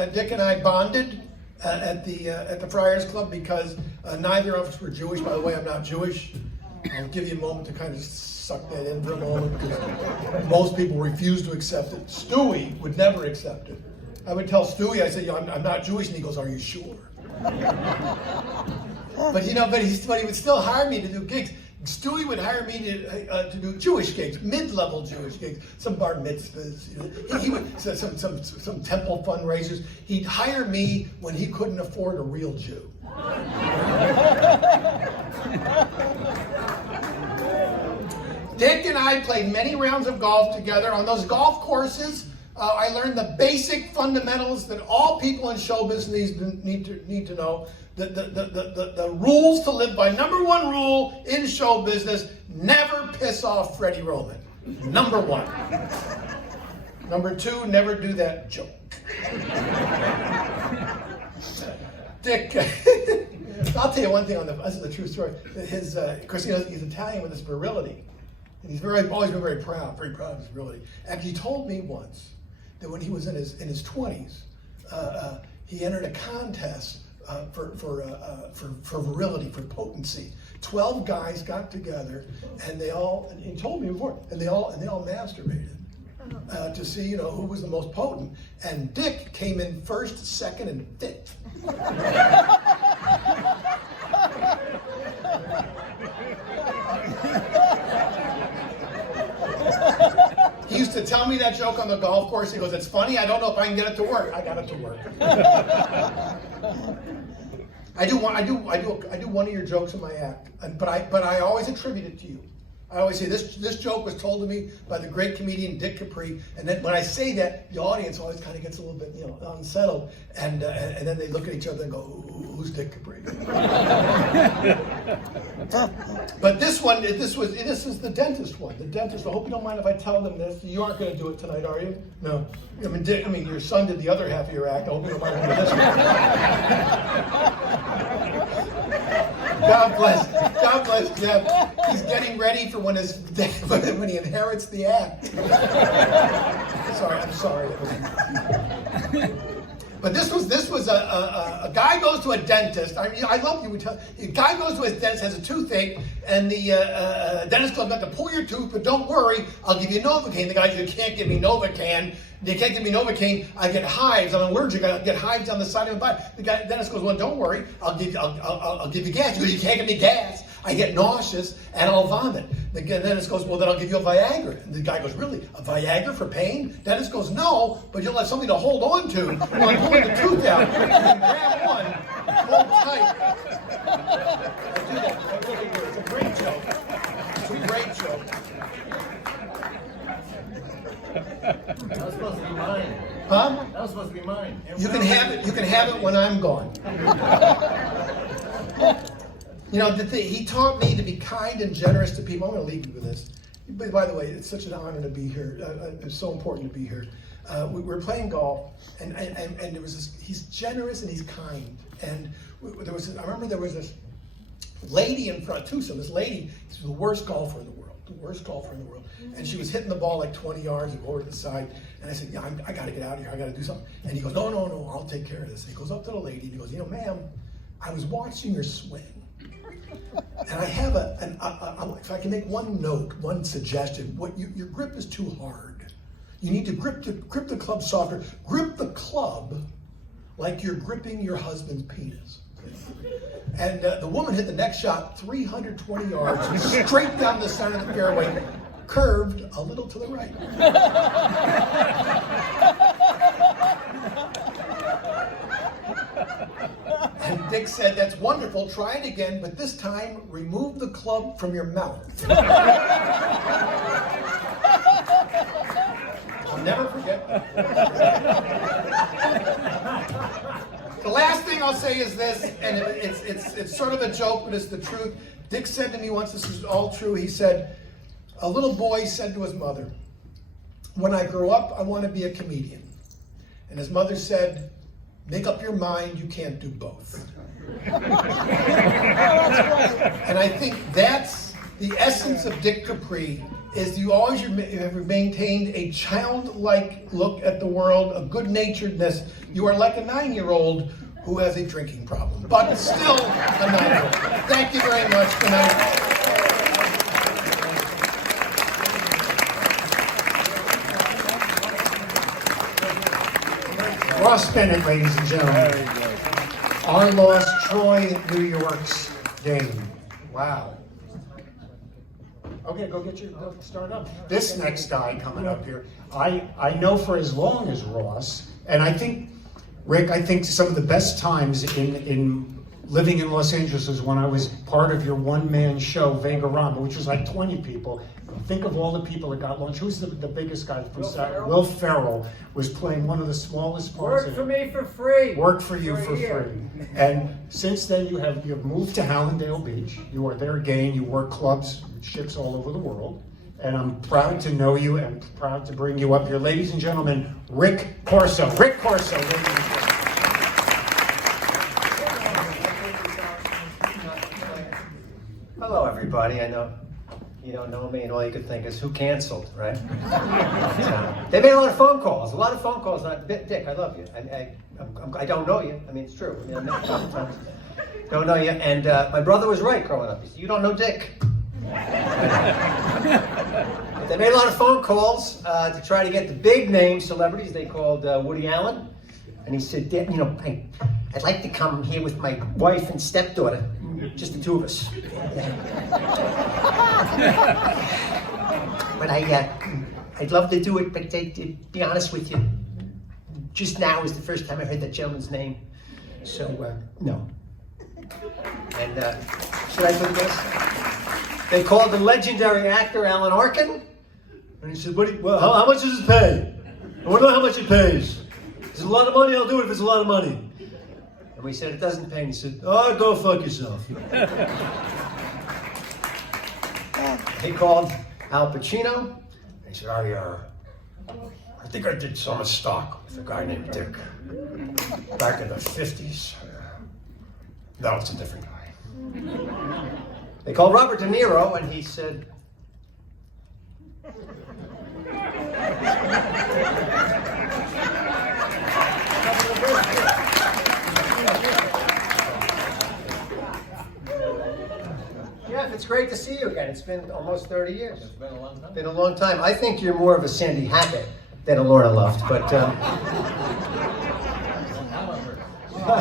Dick and I bonded at the Friars Club because neither of us were Jewish. By the way, I'm not Jewish. I'll give you a moment to kind of suck that in for a moment, because most people refuse to accept it. Stewie would never accept it. I would tell Stewie, I said, I'm not Jewish, and he goes, are you sure? But he would still hire me to do gigs. Stewie would hire me to do Jewish gigs, mid-level Jewish gigs, some bar mitzvahs, he would, some temple fundraisers. He'd hire me when he couldn't afford a real Jew. Dick and I played many rounds of golf together. On those golf courses, I learned the basic fundamentals that all people in show business need to know. The rules to live by. Number one rule in show business: never piss off Freddie Roman. Number one. Number two: never do that joke. Dick, I'll tell you one thing this is a true story. Of course, he's Italian with his virility, and he's always been very proud of his virility. And he told me once that when he was in his 20s, he entered a contest for virility, for potency. 12 guys got together, and he told me before, and they all masturbated to see, who was the most potent. And Dick came in first, second, and fifth. He used to tell me that joke on the golf course. He goes, "It's funny. I don't know if I can get it to work." I got it to work. I do one of your jokes in my act, but I always attribute it to you. I always say this joke was told to me by the great comedian Dick Capri, and then when I say that, the audience always kind of gets a little bit unsettled, and then they look at each other and go, "Who's Dick Capri?" But this is the dentist one. The dentist. I hope you don't mind if I tell them this. You aren't going to do it tonight, are you? No. Dick, your son did the other half of your act. I hope you don't mind doing this one. God bless Jeff. He's getting ready for when he inherits the act. I'm sorry. But this was a guy goes to a dentist. I love you. A guy goes to his dentist, has a toothache, and the dentist goes, "I'm going to pull your tooth, but don't worry, I'll give you Novocaine." The guy says, "You can't give me Novocaine. You can't give me Novocaine. I get hives. I'm allergic. I get hives on the side of my body." The dentist goes, "Well, don't worry. I'll give you gas." He goes, "You can't give me gas. I get nauseous and I'll vomit." The dentist goes, "Well, then I'll give you a Viagra." And the guy goes, "Really? A Viagra for pain?" Dentist goes, "No, but you'll have something to hold on to while I'm pulling the tooth out. You can grab one, hold tight." I do that. It's a great joke. It's a great joke. That was supposed to be mine. Huh? That was supposed to be mine. You can have it. You can have it when I'm gone. He taught me to be kind and generous to people. I'm going to leave you with this. By the way, it's such an honor to be here. It's so important to be here. We were playing golf, and there was this. He's generous and he's kind. And I remember there was this lady in front, Tucson. This lady, she's the worst golfer in the world. the worst golfer in the world. And she was hitting the ball like 20 yards and over to the side. And I said, yeah, I got to get out of here. I got to do something. And he goes, no, I'll take care of this. And he goes up to the lady and he goes, ma'am, I was watching your swing. And I have if I can make one note, one suggestion, your grip is too hard. You need to grip the club softer. Grip the club like you're gripping your husband's penis. And the woman hit the next shot 320 yards, straight down the center of the fairway, curved a little to the right. And Dick said, that's wonderful, try it again, but this time remove the club from your mouth. I'll never forget that. The last thing I'll say is this, and it's sort of a joke, but it's the truth. Dick said to me once, this is all true, he said, a little boy said to his mother, when I grow up, I want to be a comedian. And his mother said, make up your mind, you can't do both. And I think that's the essence of Dick Capri, is you always have maintained a childlike look at the world, a good-naturedness. You are like a 9-year-old who has a drinking problem, but still a 9-year-old. Thank you very much. Good night. Ross Bennett, ladies and gentlemen. Our lost Troy, New York's game. Wow. Okay, go start up. This next guy coming up here, I know for as long as Ross, and I think, Rick, I think some of the best times in living in Los Angeles was when I was part of your one-man show, Vega-Rama, which was like 20 people. Think of all the people that got lunch. Who's the biggest guy from Saturday? Will Ferrell was playing one of the smallest parts. Worked for me for free. Worked for you for free. And since then you have moved to Hallandale Beach. You are there again. You work clubs, ships all over the world. And I'm proud to know you and proud to bring you up here. Ladies and gentlemen, Rick Corso. Rick Corso, ladies and gentlemen. Hello, everybody. I know you don't know me, and all you could think is, who canceled, right? They made a lot of phone calls. Dick, I love you. I don't know you. I mean, it's true. I mean, I met you a couple times. Don't know you. And my brother was right growing up. He said, you don't know Dick. But they made a lot of phone calls to try to get the big name celebrities. They called Woody Allen. And he said, Dick, I'd like to come here with my wife and stepdaughter. Just the two of us. But I'd love to do it, but to be honest with you, just now is the first time I heard that gentleman's name. So, no. And should I put this? They called the legendary actor Alan Arkin. And he said, how much does it pay? I want to know how much it pays. If it's a lot of money, I'll do it if it's a lot of money. And we said, it doesn't pay. And he said, oh, go fuck yourself. He called Al Pacino. He said, I think I did some stock with a guy named Dick back in the 50s. No, it's a different guy. They called Robert De Niro, and he said, Jeff, it's great to see you again. It's been almost 30 years. It's been a long time. Been a long time. I think you're more of a Sandy Hackett than a Lorna Luft, but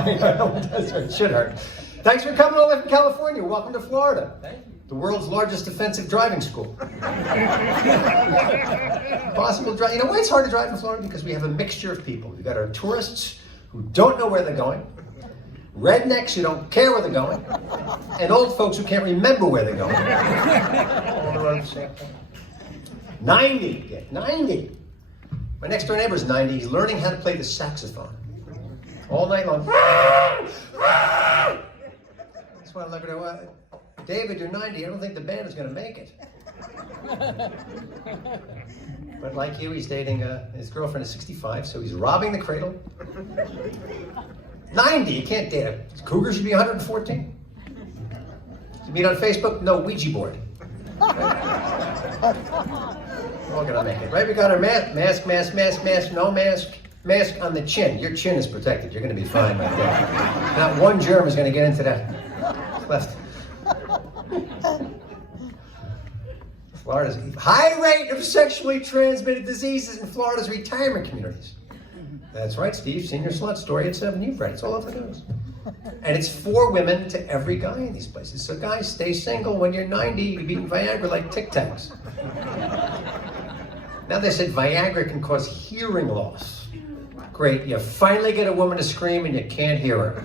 it should hurt. Thanks for coming all the way from California. Welcome to Florida. Thank you. The world's largest defensive driving school. Possible drive. You know why it's hard to drive in Florida? Because we have a mixture of people. We've got our tourists who don't know where they're going, rednecks who don't care where they're going, and old folks who can't remember where they're going. 90. My next door neighbor's 90. He's learning how to play the saxophone all night long. That's why I'm like, David, you're 90. I don't think the band is going to make it. But like you, he's dating his girlfriend is 65, so he's robbing the cradle. 90, you can't date a cougar. Should be 114. You meet on Facebook? No Ouija board. Right? We're all gonna make it, right? We got our mask, no mask. Mask on the chin. Your chin is protected. You're gonna be fine right there. Not one germ is gonna get into that left. Florida's high rate of sexually transmitted diseases in Florida's retirement communities. That's right, Steve. Senior slut story at 7. You've read it. It's all over the news. And it's 4 women to every guy in these places. So guys, stay single. When you're 90, you're eating Viagra like Tic Tacs. Now they said Viagra can cause hearing loss. Great, you finally get a woman to scream and you can't hear her.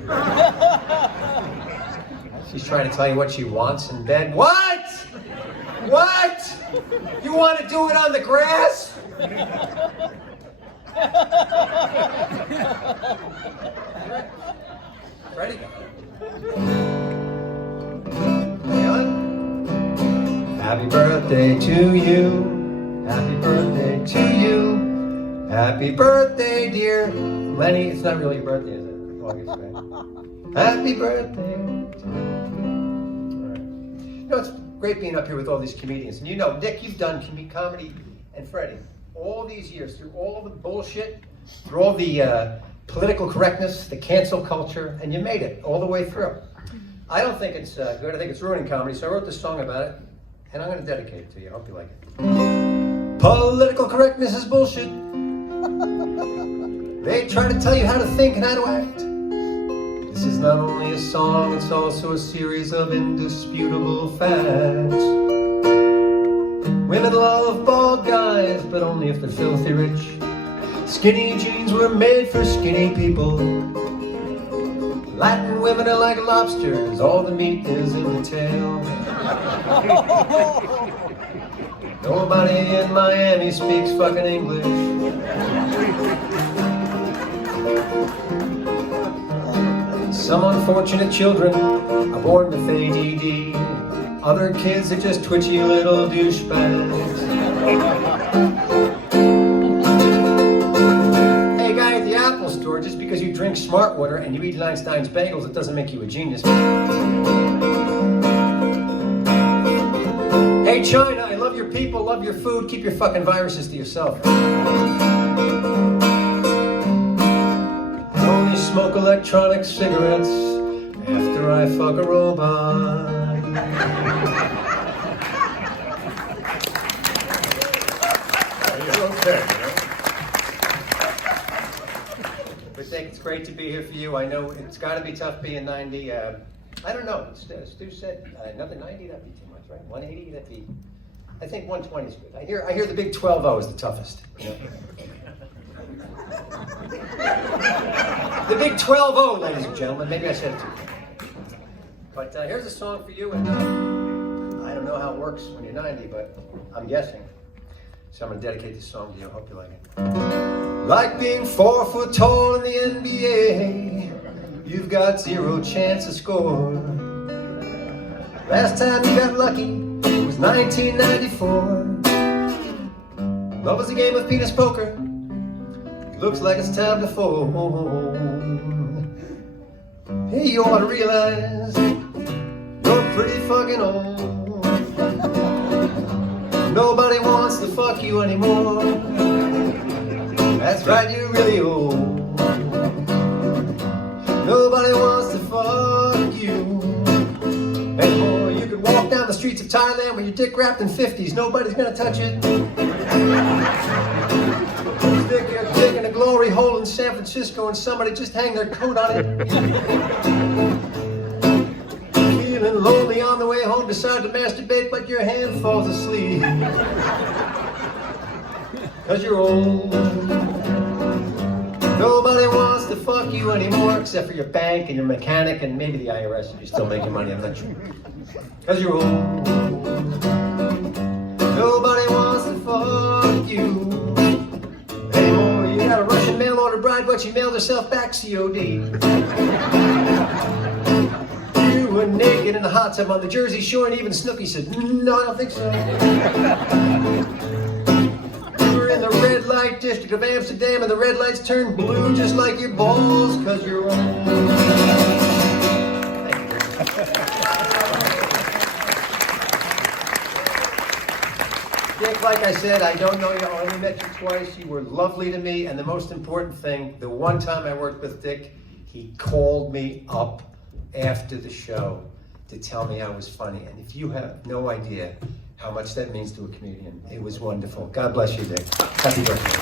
She's trying to tell you what she wants in bed. What? What? You want to do it on the grass? Ready? Happy birthday to you. Happy birthday to you. Happy birthday, dear Lenny. It's not really your birthday, is it? August, right? Happy birthday to you. All right. You know, it's great being up here with all these comedians. And you know, Nick, you've done comedy, and Freddie, all these years, through all of the bullshit, through all the political correctness, the cancel culture, and you made it all the way through. I don't think it's good. I think it's ruining comedy, so I wrote this song about it, and I'm going to dedicate it to you. I hope you like it. Political correctness is bullshit. They try to tell you how to think and how to act. This is not only a song, it's also a series of indisputable facts. Women love bald guys, but only if they're filthy rich. Skinny jeans were made for skinny people. Latin women are like lobsters, all the meat is in the tail. Nobody in Miami speaks fucking English. Some unfortunate children are born with ADD. Other kids are just twitchy little douchebags. Hey, guy at the Apple store, just because you drink Smart Water and you eat Einstein's bagels, it doesn't make you a genius. Hey, China, I love your people, love your food, keep your fucking viruses to yourself. I only smoke electronic cigarettes after I fuck a robot. Okay. But it's great to be here for you. I know it's got to be tough being 90. I don't know. Stu said another 90, that'd be too much, right? 180, that'd be. I think 120 is good. I hear the big 12-0 is the toughest. You know? The big 12-0, ladies and gentlemen. Maybe I said it too. But here's a song for you, and I don't know how it works when you're 90, but I'm guessing. So I'm going to dedicate this song to you. I hope you like it. Like being 4 foot tall in the NBA, you've got 0 chance to score. Last time you got lucky was 1994. Love is a game of penis poker. Looks like it's time to fold. Hey, you ought to realize you're pretty fucking old. Nobody wants to fuck you anymore. That's right, you're really old. Nobody wants to fuck you anymore. You can walk down the streets of Thailand with your dick wrapped in 50s. Nobody's gonna touch it. Stick your dick in a glory hole in San Francisco and somebody just hang their coat on it. Feeling lonely on the way home, decide to masturbate, but your hand falls asleep. 'Cause you're old. Nobody wants to fuck you anymore, except for your bank and your mechanic and maybe the IRS if you're still making money, I'm not sure. 'Cause you're old. Nobody wants to fuck you anymore. You got a Russian mail order bride, but she mailed herself back COD. You were naked in the hot tub on the Jersey Shore, and even Snooki said, no, I don't think so. You were in the red light district of Amsterdam, and the red lights turned blue just like your balls, 'cause you're old. Thank you. Dick, like I said, I don't know you. I only met you twice. You were lovely to me. And the most important thing, the one time I worked with Dick, he called me up after the show to tell me I was funny. And if you have no idea how much that means to a comedian, it was wonderful. God bless you, Dick. Happy birthday.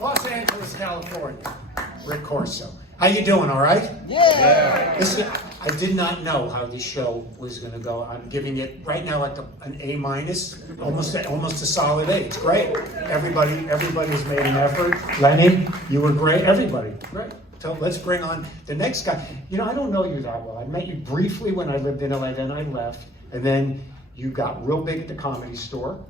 Los Angeles, California. Rick Corso. How you doing, all right? Yeah! Listen, I did not know how this show was going to go. I'm giving it right now like an A-, almost a solid A. It's great. Everybody's made an effort. Lenny, you were great. Everybody, great. So let's bring on the next guy. You know, I don't know you that well. I met you briefly when I lived in LA, then I left, and then you got real big at the Comedy Store.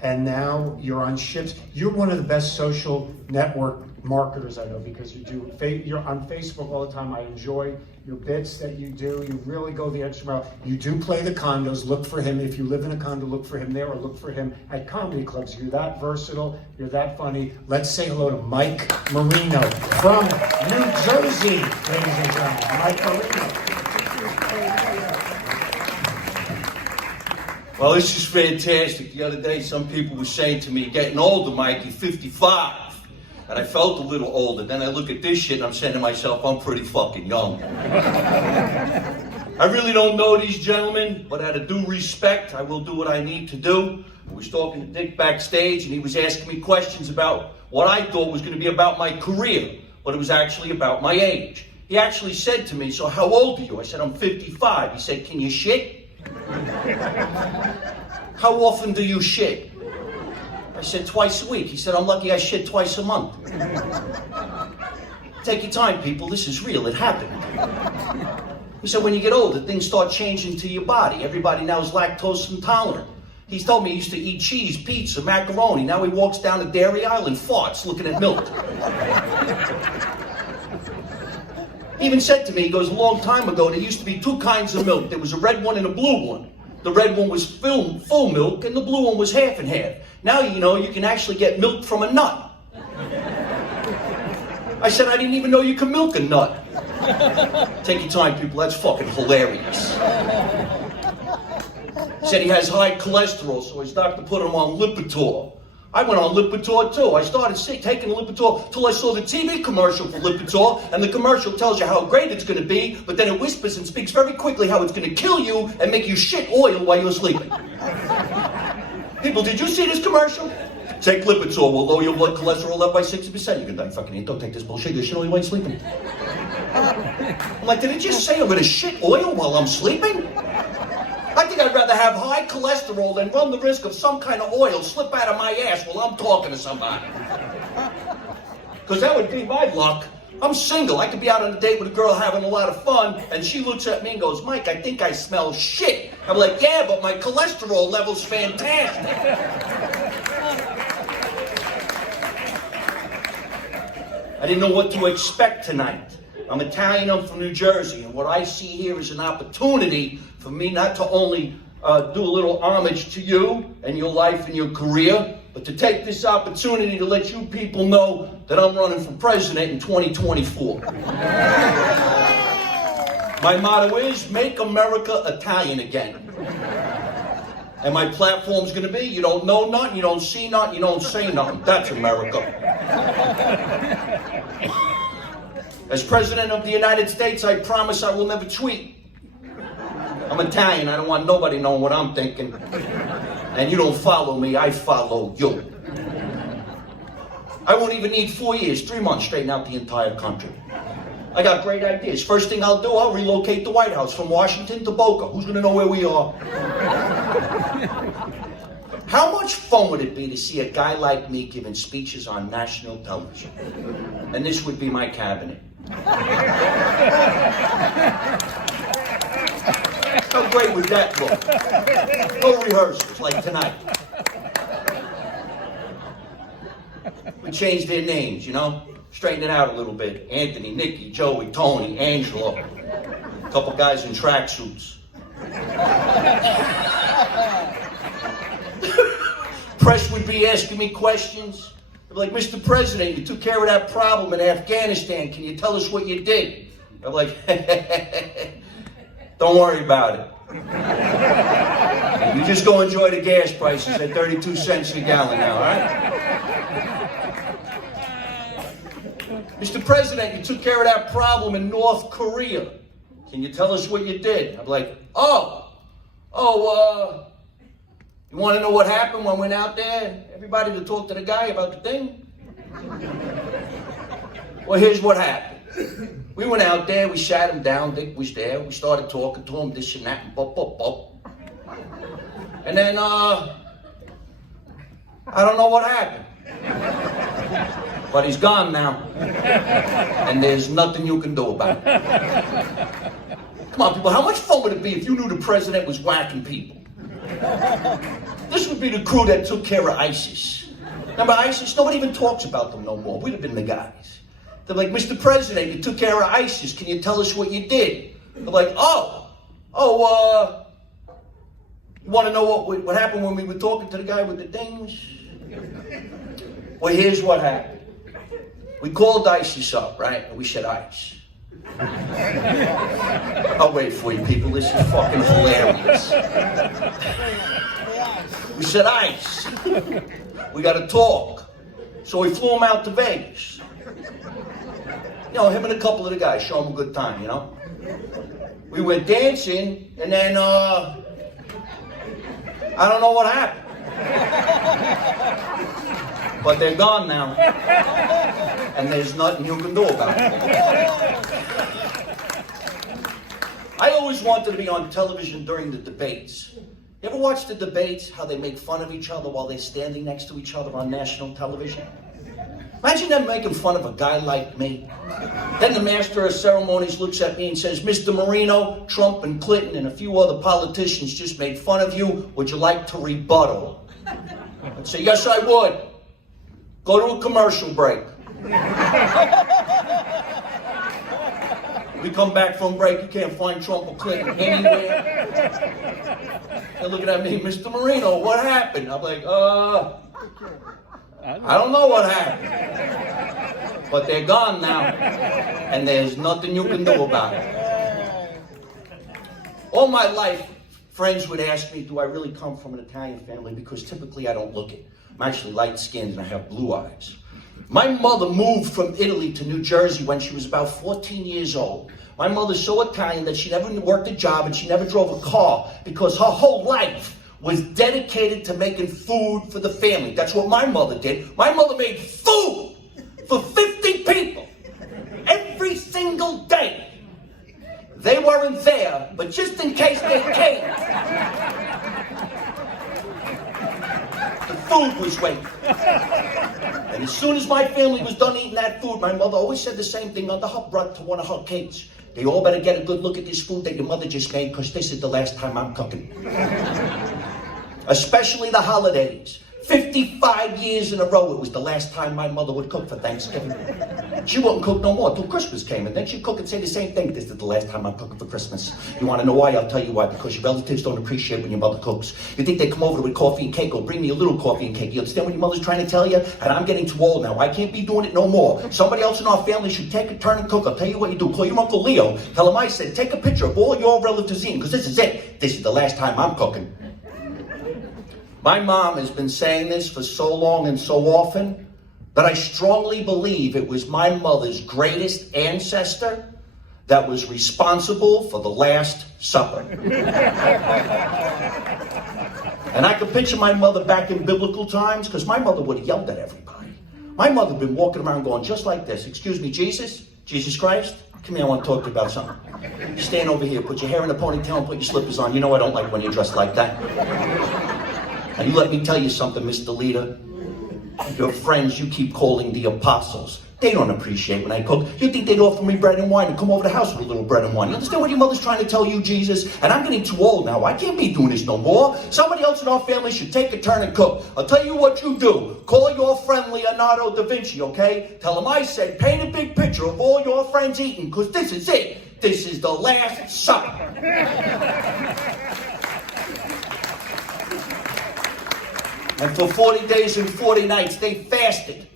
And now you're on ships. You're one of the best social network marketers I know because you're on Facebook all the time. I enjoy your bits that you do. You really go the extra mile. You do play the condos. Look for him. If you live in a condo, look for him there or look for him at comedy clubs. You're that versatile. You're that funny. Let's say hello to Mike Marino from New Jersey, ladies and gentlemen. Mike Marino. Well, this is fantastic. The other day, some people were saying to me, getting older, Mike, you're 55. And I felt a little older. Then I look at this shit and I'm saying to myself, I'm pretty fucking young. I really don't know these gentlemen, but out of due respect, I will do what I need to do. I was talking to Dick backstage and he was asking me questions about what I thought was going to be about my career, but it was actually about my age. He actually said to me, so how old are you? I said, I'm 55. He said, can you shit? How often do you shit? I said, twice a week. He said, I'm lucky I shit twice a month. Take your time, people. This is real. It happened. He said, when you get older, things start changing to your body. Everybody now is lactose intolerant. He's told me he used to eat cheese, pizza, macaroni. Now he walks down the dairy aisle and farts looking at milk. He even said to me, he goes, a long time ago, there used to be two kinds of milk. There was a red one and a blue one. The red one was full milk, and the blue one was half and half. Now, you know, you can actually get milk from a nut. I said, I didn't even know you could milk a nut. Take your time, people. That's fucking hilarious. He said he has high cholesterol, so his doctor put him on Lipitor. I went on Lipitor too. I started taking Lipitor till I saw the TV commercial for Lipitor, and the commercial tells you how great it's going to be, but then it whispers and speaks very quickly how it's going to kill you and make you shit oil while you're sleeping. People, did you see this commercial? Take Lipitor, will lower your blood cholesterol up by 60%. You can die fucking, don't take this bullshit, you shit oil while you're sleeping. I'm like, did it just say I'm going to shit oil while I'm sleeping? I think I'd rather have high cholesterol than run the risk of some kind of oil slip out of my ass while I'm talking to somebody. Because that would be my luck. I'm single. I could be out on a date with a girl having a lot of fun, and she looks at me and goes, Mike, I think I smell shit. I'm like, yeah, but my cholesterol level's fantastic. I didn't know what to expect tonight. I'm Italian, I'm from New Jersey, and what I see here is an opportunity for me not to only do a little homage to you and your life and your career, but to take this opportunity to let you people know that I'm running for president in 2024. My motto is, make America Italian again. And my platform's gonna be, you don't know nothing, you don't see nothing, you don't say nothing. That's America. As President of the United States, I promise I will never tweet. I'm Italian, I don't want nobody knowing what I'm thinking. And you don't follow me, I follow you. I won't even need 4 years, 3 months, straighten out the entire country. I got great ideas. First thing I'll do, I'll relocate the White House from Washington to Boca. Who's gonna know where we are? How much fun would it be to see a guy like me giving speeches on national television? And this would be my cabinet. How great would that look? No rehearsals like tonight. We changed their names, you know? Straighten it out a little bit. Anthony, Nicky, Joey, Tony, Angelo. A couple guys in tracksuits. Press would be asking me questions. They're like, Mr. President, you took care of that problem in Afghanistan. Can you tell us what you did? I'm like, don't worry about it. You just go enjoy the gas prices at 32 cents a gallon now, all right? Mr. President, you took care of that problem in North Korea. Can you tell us what you did? I'm like, you want to know what happened when we went out there? Everybody to talk to the guy about the thing? Well, here's what happened. We went out there, we sat him down, Dick was there, we started talking to him, this and that, and bop, bop, bop. And then, I don't know what happened. But he's gone now. And there's nothing you can do about it. Come on, people, how much fun would it be if you knew the president was whacking people? This would be the crew that took care of ISIS. Remember ISIS? Nobody even talks about them no more. We'd have been the guys. They're like, Mr. President, you took care of ISIS. Can you tell us what you did? They're like, you want to know what happened when we were talking to the guy with the things? Well, here's what happened. We called ISIS up, right? And we said, ICE. I'll wait for you, people. This is fucking hilarious. We said, ICE. We got to talk. So we flew him out to Vegas. You know, him and a couple of the guys, show him a good time, you know? We went dancing, and then, I don't know what happened. But they're gone now. And there's nothing you can do about it. I always wanted to be on television during the debates. You ever watch the debates, how they make fun of each other while they're standing next to each other on national television? Imagine them making fun of a guy like me. Then the master of ceremonies looks at me and says, Mr. Marino, Trump and Clinton and a few other politicians just made fun of you. Would you like to rebuttal? I'd say, yes, I would. Go to a commercial break. We come back from break, you can't find Trump or Clinton anywhere. They're looking at me, Mr. Marino, what happened? I'm like, I don't know what happened. But they're gone now, and there's nothing you can do about it. All my life, friends would ask me, do I really come from an Italian family? Because typically I don't look it. I'm actually light-skinned and I have blue eyes. My mother moved from Italy to New Jersey when she was about 14 years old. My mother's so Italian that she never worked a job and she never drove a car because her whole life was dedicated to making food for the family. That's what my mother did. My mother made food for 50 people every single day. They weren't there, but just in case they came, the food was waiting. And as soon as my family was done eating that food, my mother always said the same thing under her breath to one of her kids. They all better get a good look at this food that your mother just made, because this is the last time I'm cooking. Especially the holidays. 55 years in a row, it was the last time my mother would cook for Thanksgiving. She wouldn't cook no more till Christmas came, and then she'd cook and say the same thing. This is the last time I'm cooking for Christmas. You want to know why? I'll tell you why. Because your relatives don't appreciate when your mother cooks. You think they come over with coffee and cake, or bring me a little coffee and cake. You understand what your mother's trying to tell you? And I'm getting too old now. I can't be doing it no more. Somebody else in our family should take a turn and cook. I'll tell you what you do. Call your Uncle Leo. Tell him I said, take a picture of all your relatives in, because this is it. This is the last time I'm cooking. My mom has been saying this for so long and so often, but I strongly believe it was my mother's greatest ancestor that was responsible for the Last Supper. And I can picture my mother back in biblical times, because my mother would have yelled at everybody. My mother had been walking around going just like this. Excuse me, Jesus? Jesus Christ? Come here, I want to talk to you about something. Stand over here, put your hair in a ponytail and put your slippers on. You know I don't like when you're dressed like that. And you let me tell you something, Mr. Leader. Your friends you keep calling the apostles, they don't appreciate when I cook. You think they'd offer me bread and wine and come over to the house with a little bread and wine. You understand what your mother's trying to tell you, Jesus? And I'm getting too old now. I can't be doing this no more. Somebody else in our family should take a turn and cook. I'll tell you what you do. Call your friend Leonardo da Vinci, okay? Tell him I said, paint a big picture of all your friends eating, because this is it. This is the Last Supper. And for 40 days and 40 nights, they fasted.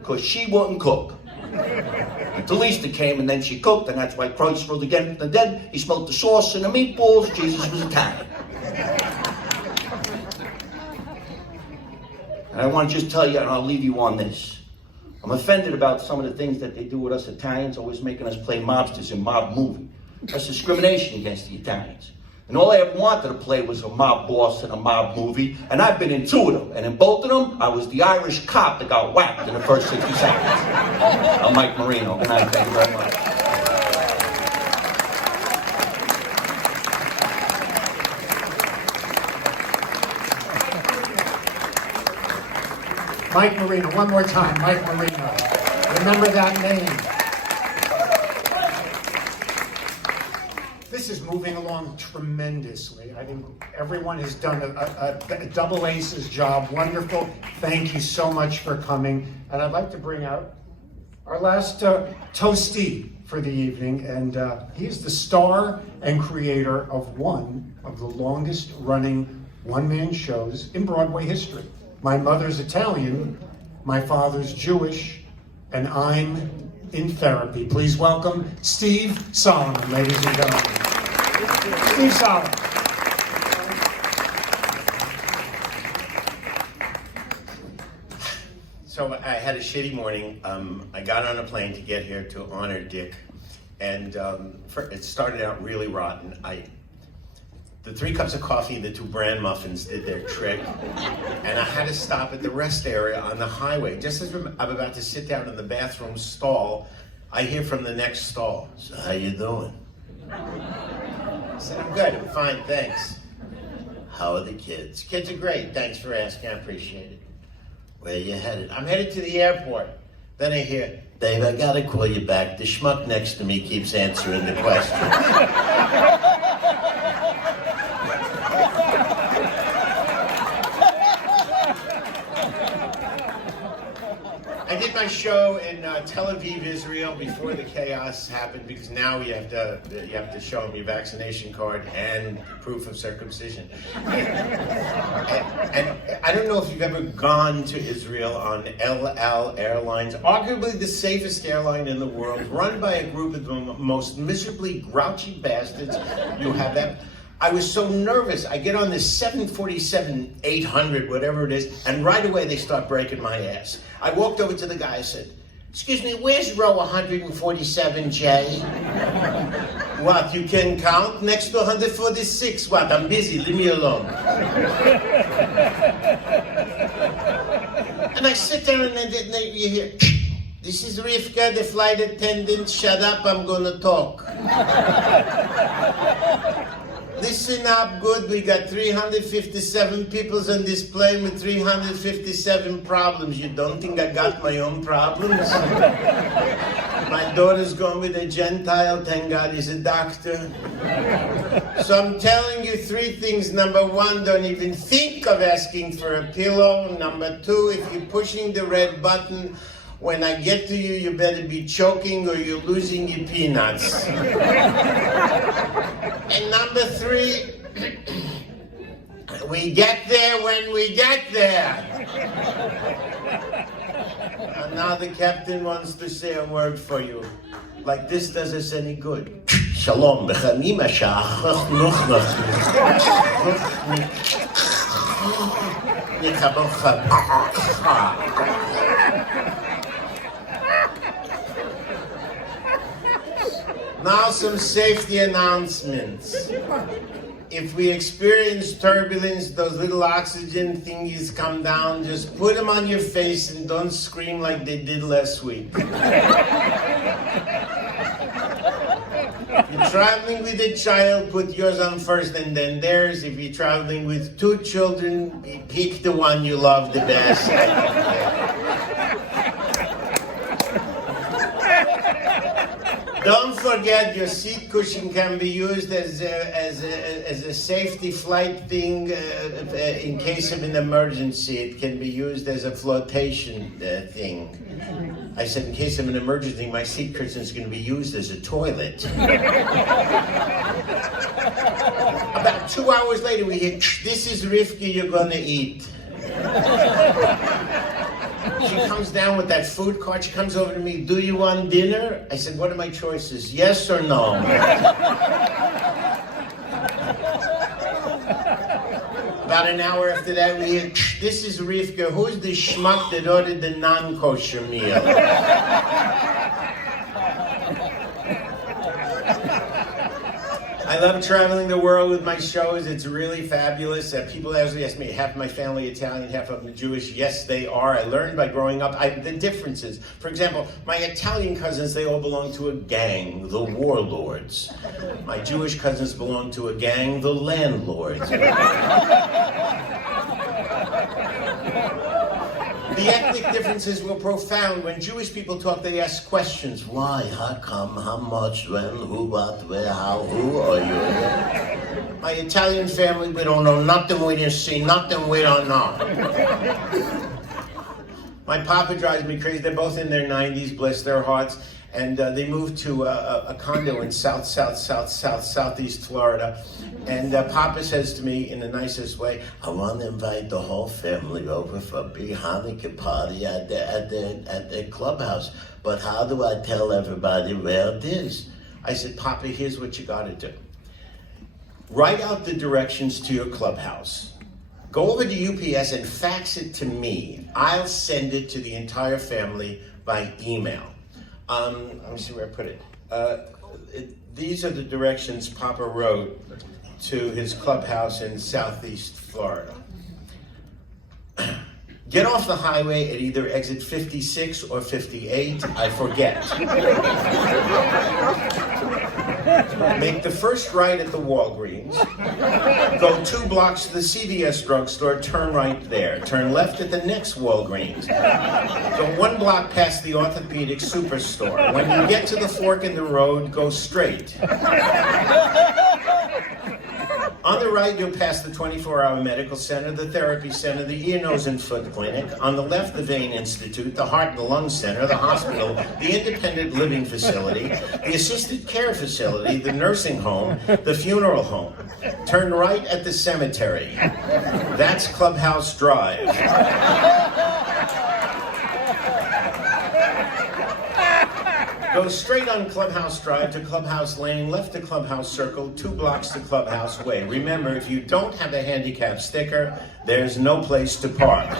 because she wouldn't cook. Until Easter came and then she cooked, and that's why Christ rose again from the dead. He smoked the sauce and the meatballs. Jesus was Italian. And I want to just tell you, and I'll leave you on this. I'm offended about some of the things that they do with us Italians, always making us play mobsters in mob movie. That's discrimination against the Italians. And all I ever wanted to play was a mob boss in a mob movie, and I've been in 2 of them. And in both of them, I was the Irish cop that got whacked in the first 60 seconds. I'm Mike Marino. Good night. Thank you very much. Mike Marino, one more time, Mike Marino. Remember that name. This is moving along tremendously. I think everyone has done a double aces job. Wonderful. Thank you so much for coming. And I'd like to bring out our last toastee for the evening. And he is the star and creator of one of the longest running one-man shows in Broadway history. My mother's Italian, my father's Jewish, and I'm in therapy. Please welcome Steve Solomon, ladies and gentlemen. Steve Solomon. So I had a shitty morning. I got on a plane to get here to honor Dick, and it started out really rotten. The 3 cups of coffee and the 2 bran muffins did their trick, and I had to stop at the rest area on the highway. Just as I'm about to sit down in the bathroom stall, I hear from the next stall, "So how you doing?" I said, "I'm good, I'm fine, thanks." "How are the kids?" "Kids are great, thanks for asking, I appreciate it." "Where you headed?" "I'm headed to the airport." Then I hear, "Dave, I gotta call you back. The schmuck next to me keeps answering the questions." I did my show in Tel Aviv, Israel, before the chaos happened, because now you have to show them your vaccination card and proof of circumcision. And I don't know if you've ever gone to Israel on El Al Airlines, arguably the safest airline in the world, run by a group of the most miserably grouchy bastards you have ever. I was so nervous. I get on this 747-800, whatever it is, and right away they start breaking my ass. I walked over to the guy and said, "Excuse me, where's row 147J? "What, you can count? Next to 146. "What, I'm busy, leave me alone." And I sit there and then you hear, "This is Rivka, the flight attendant. Shut up, I'm gonna talk." Listen up good, we got 357 people on this plane with 357 problems. You don't think I got my own problems? My daughter's going with a Gentile, thank God he's a doctor. So I'm telling you 3 things. Number 1, don't even think of asking for a pillow. Number 2, if you're pushing the red button, when I get to you, you better be choking or you're losing your peanuts. And number 3, we get there when we get there. And now the captain wants to say a word for you. Like this does us any good. Shalom. Now some safety announcements. If we experience turbulence, those little oxygen thingies come down, just put them on your face and don't scream like they did last week. If you're traveling with a child, put yours on first and then theirs. If you're traveling with 2 children, pick the one you love the best. Don't forget your seat cushion can be used as a safety flight thing in case of an emergency. It can be used as a flotation thing. I said in case of an emergency, my seat cushion is going to be used as a toilet. About 2 hours later, we hear, "This is Rivka, you're going to eat." She comes down with that food cart. She comes over to me, do you want dinner? I said, what are my choices? Yes or no? About an hour after that, we hear, this is Rivka. Who's the schmuck that ordered the non-kosher meal? I love traveling the world with my shows. It's really fabulous. People always ask me, half my family Italian, half of them Jewish. Yes, they are. I learned by growing up the differences. For example, my Italian cousins, they all belong to a gang, the warlords. My Jewish cousins belong to a gang, the landlords. The ethnic differences were profound. When Jewish people talk, they ask questions. Why, how come, how much, when, who, what, where, how, who are you? My Italian family, we don't know nothing, we didn't see nothing, we don't know. My papa drives me crazy. They're both in their 90s, bless their hearts. And they moved to a condo in southeast Florida. And Papa says to me in the nicest way, I want to invite the whole family over for a big Hanukkah party at the clubhouse. But how do I tell everybody where it is? I said, Papa, here's what you got to do. Write out the directions to your clubhouse. Go over to UPS and fax it to me. I'll send it to the entire family by email. Let me see where I put it. These are the directions Papa wrote to his clubhouse in southeast Florida. Get off the highway at either exit 56 or 58, I forget. Make the first right at the Walgreens. Go 2 blocks to the CVS drugstore, turn right there. Turn left at the next Walgreens. Go 1 block past the orthopedic superstore. When you get to the fork in the road, go straight. On the right, you'll pass the 24-hour medical center, the therapy center, the ear, nose, and foot clinic. On the left, the Vein Institute, the Heart and the Lung Center, the hospital, the independent living facility, the assisted care facility, the nursing home, the funeral home. Turn right at the cemetery. That's Clubhouse Drive. Go straight on Clubhouse Drive to Clubhouse Lane, left to Clubhouse Circle, 2 blocks to Clubhouse Way. Remember, if you don't have a handicap sticker, there's no place to park.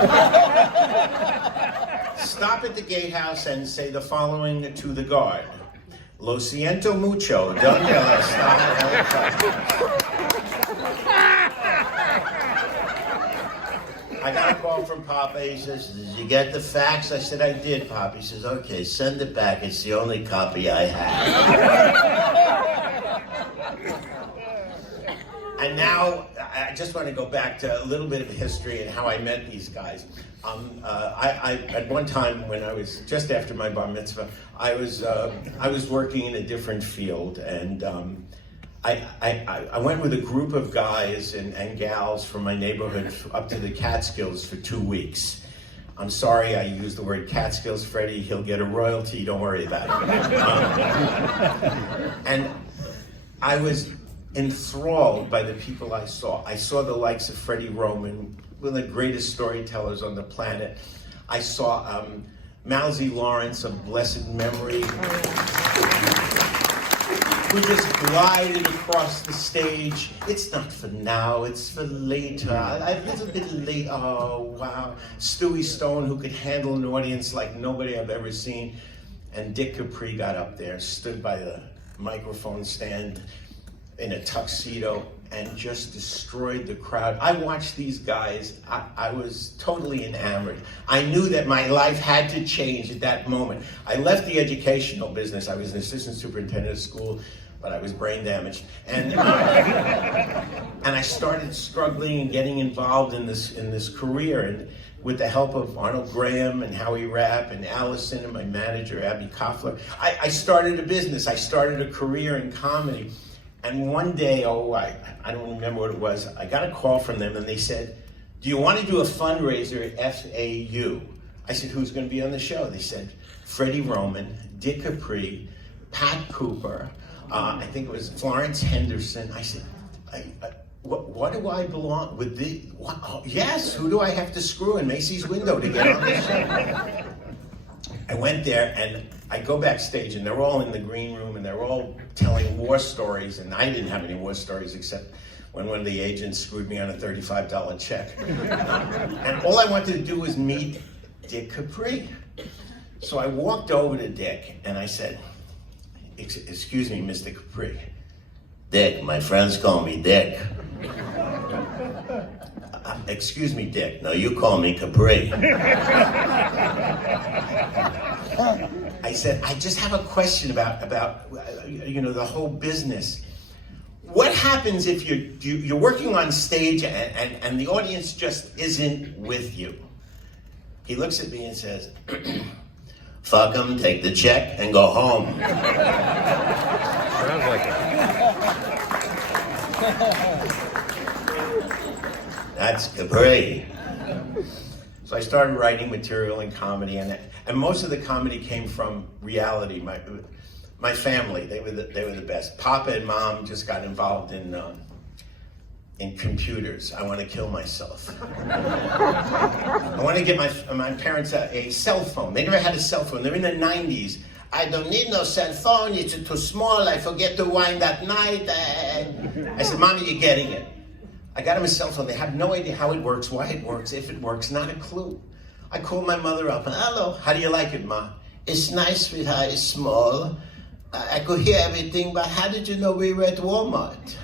Stop at the gatehouse and say the following to the guard. Lo siento mucho, donde está? I got a call from Papa. He says, did you get the fax? I said, I did, Papa. He says, okay, send it back. It's the only copy I have. And now, I just want to go back to a little bit of history and how I met these guys. At one time, when I was just after my bar mitzvah, I was working in a different field, and I went with a group of guys and gals from my neighborhood up to the Catskills for 2 weeks. I'm sorry I used the word Catskills, Freddie. He'll get a royalty. Don't worry about it. And I was enthralled by the people I saw. I saw the likes of Freddie Roman, one of the greatest storytellers on the planet. I saw Malzy Lawrence of blessed memory, who just glided across the stage. It's not for now, it's for later. A little bit late, oh wow. Stewie Stone, who could handle an audience like nobody I've ever seen. And Dick Capri got up there, stood by the microphone stand in a tuxedo and just destroyed the crowd. I watched these guys, I was totally enamored. I knew that my life had to change at that moment. I left the educational business. I was an assistant superintendent of school, but I was brain damaged. And I started struggling and getting involved in this career. And with the help of Arnold Graham and Howie Rapp and Allison and my manager, Abby Koffler, I started a business. I started a career in comedy. And one day, I don't remember what it was, I got a call from them and they said, do you want to do a fundraiser at FAU? I said, who's going to be on the show? They said, Freddie Roman, Dick Capri, Pat Cooper, I think it was Florence Henderson. I said, what do I belong with the? Yes, who do I have to screw in Macy's window to get on this show? I went there and I go backstage and they're all in the green room and they're all telling war stories, and I didn't have any war stories except when one of the agents screwed me on a $35 check. And all I wanted to do was meet Dick Capri. So I walked over to Dick and I said, excuse me, Mr. Capri. Dick, my friends call me Dick. Excuse me, Dick. No, you call me Capri. I said, I just have a question about the whole business. What happens if you're working on stage and the audience just isn't with you? He looks at me and says, fuck 'em, take the check, and go home. Sounds like it. That's Capri. So I started writing material in comedy, and most of the comedy came from reality. My family, they were the best. Papa and Mom just got involved in computers. I want to kill myself. I want to get my parents a cell phone. They never had a cell phone. They're in the 90s. I don't need no cell phone. It's too small. I forget to wind at night. I said, Mommy, you're getting it. I got them a cell phone. They have no idea how it works, why it works, if it works, not a clue. I called my mother up and, hello, how do you like it, Ma? It's nice, sweetheart, it's small. I could hear everything, but how did you know we were at Walmart?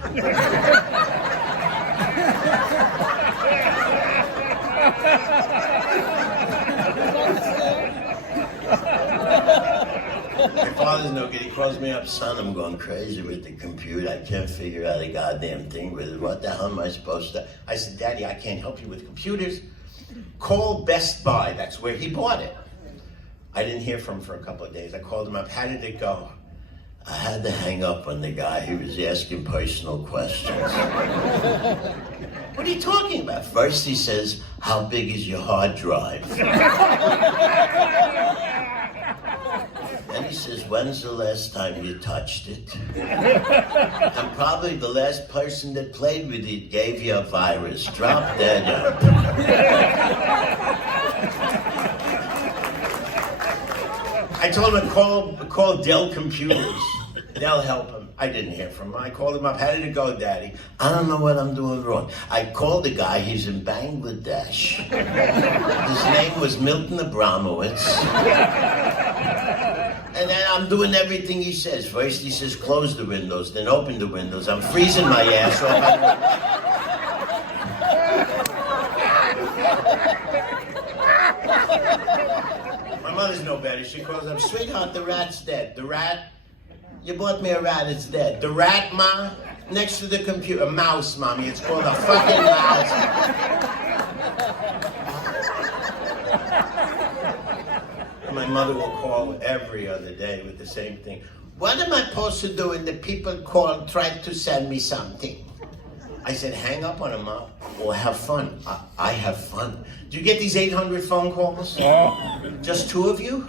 My father's no good. He calls me up, son, I'm going crazy with the computer. I can't figure out a goddamn thing with it. What the hell am I supposed to? I said, Daddy, I can't help you with computers. Call Best Buy. That's where he bought it. I didn't hear from him for a couple of days. I called him up. How did it go? I had to hang up on the guy. He was asking personal questions. What are you talking about? First he says, how big is your hard drive? Then he says, when's the last time you touched it? And probably the last person that played with it gave you a virus. Drop that up. I told him to call Dell Computers. They'll help him. I didn't hear from him. I called him up. How did it go, Daddy? I don't know what I'm doing wrong. I called the guy. He's in Bangladesh. His name was Milton Abramowitz. And then I'm doing everything he says. First he says, close the windows, then open the windows. I'm freezing my ass off. My mother's no better. She calls up, sweetheart, the rat's dead. The rat? You bought me a rat, it's dead. The rat, Ma? Next to the computer. A mouse, Mommy. It's called a fucking mouse. My mother will call every other day with the same thing. What am I supposed to do when the people call, try to send me something? I said, hang up on them, Ma, or have fun. I have fun. Do you get these 800 phone calls? Just two of you?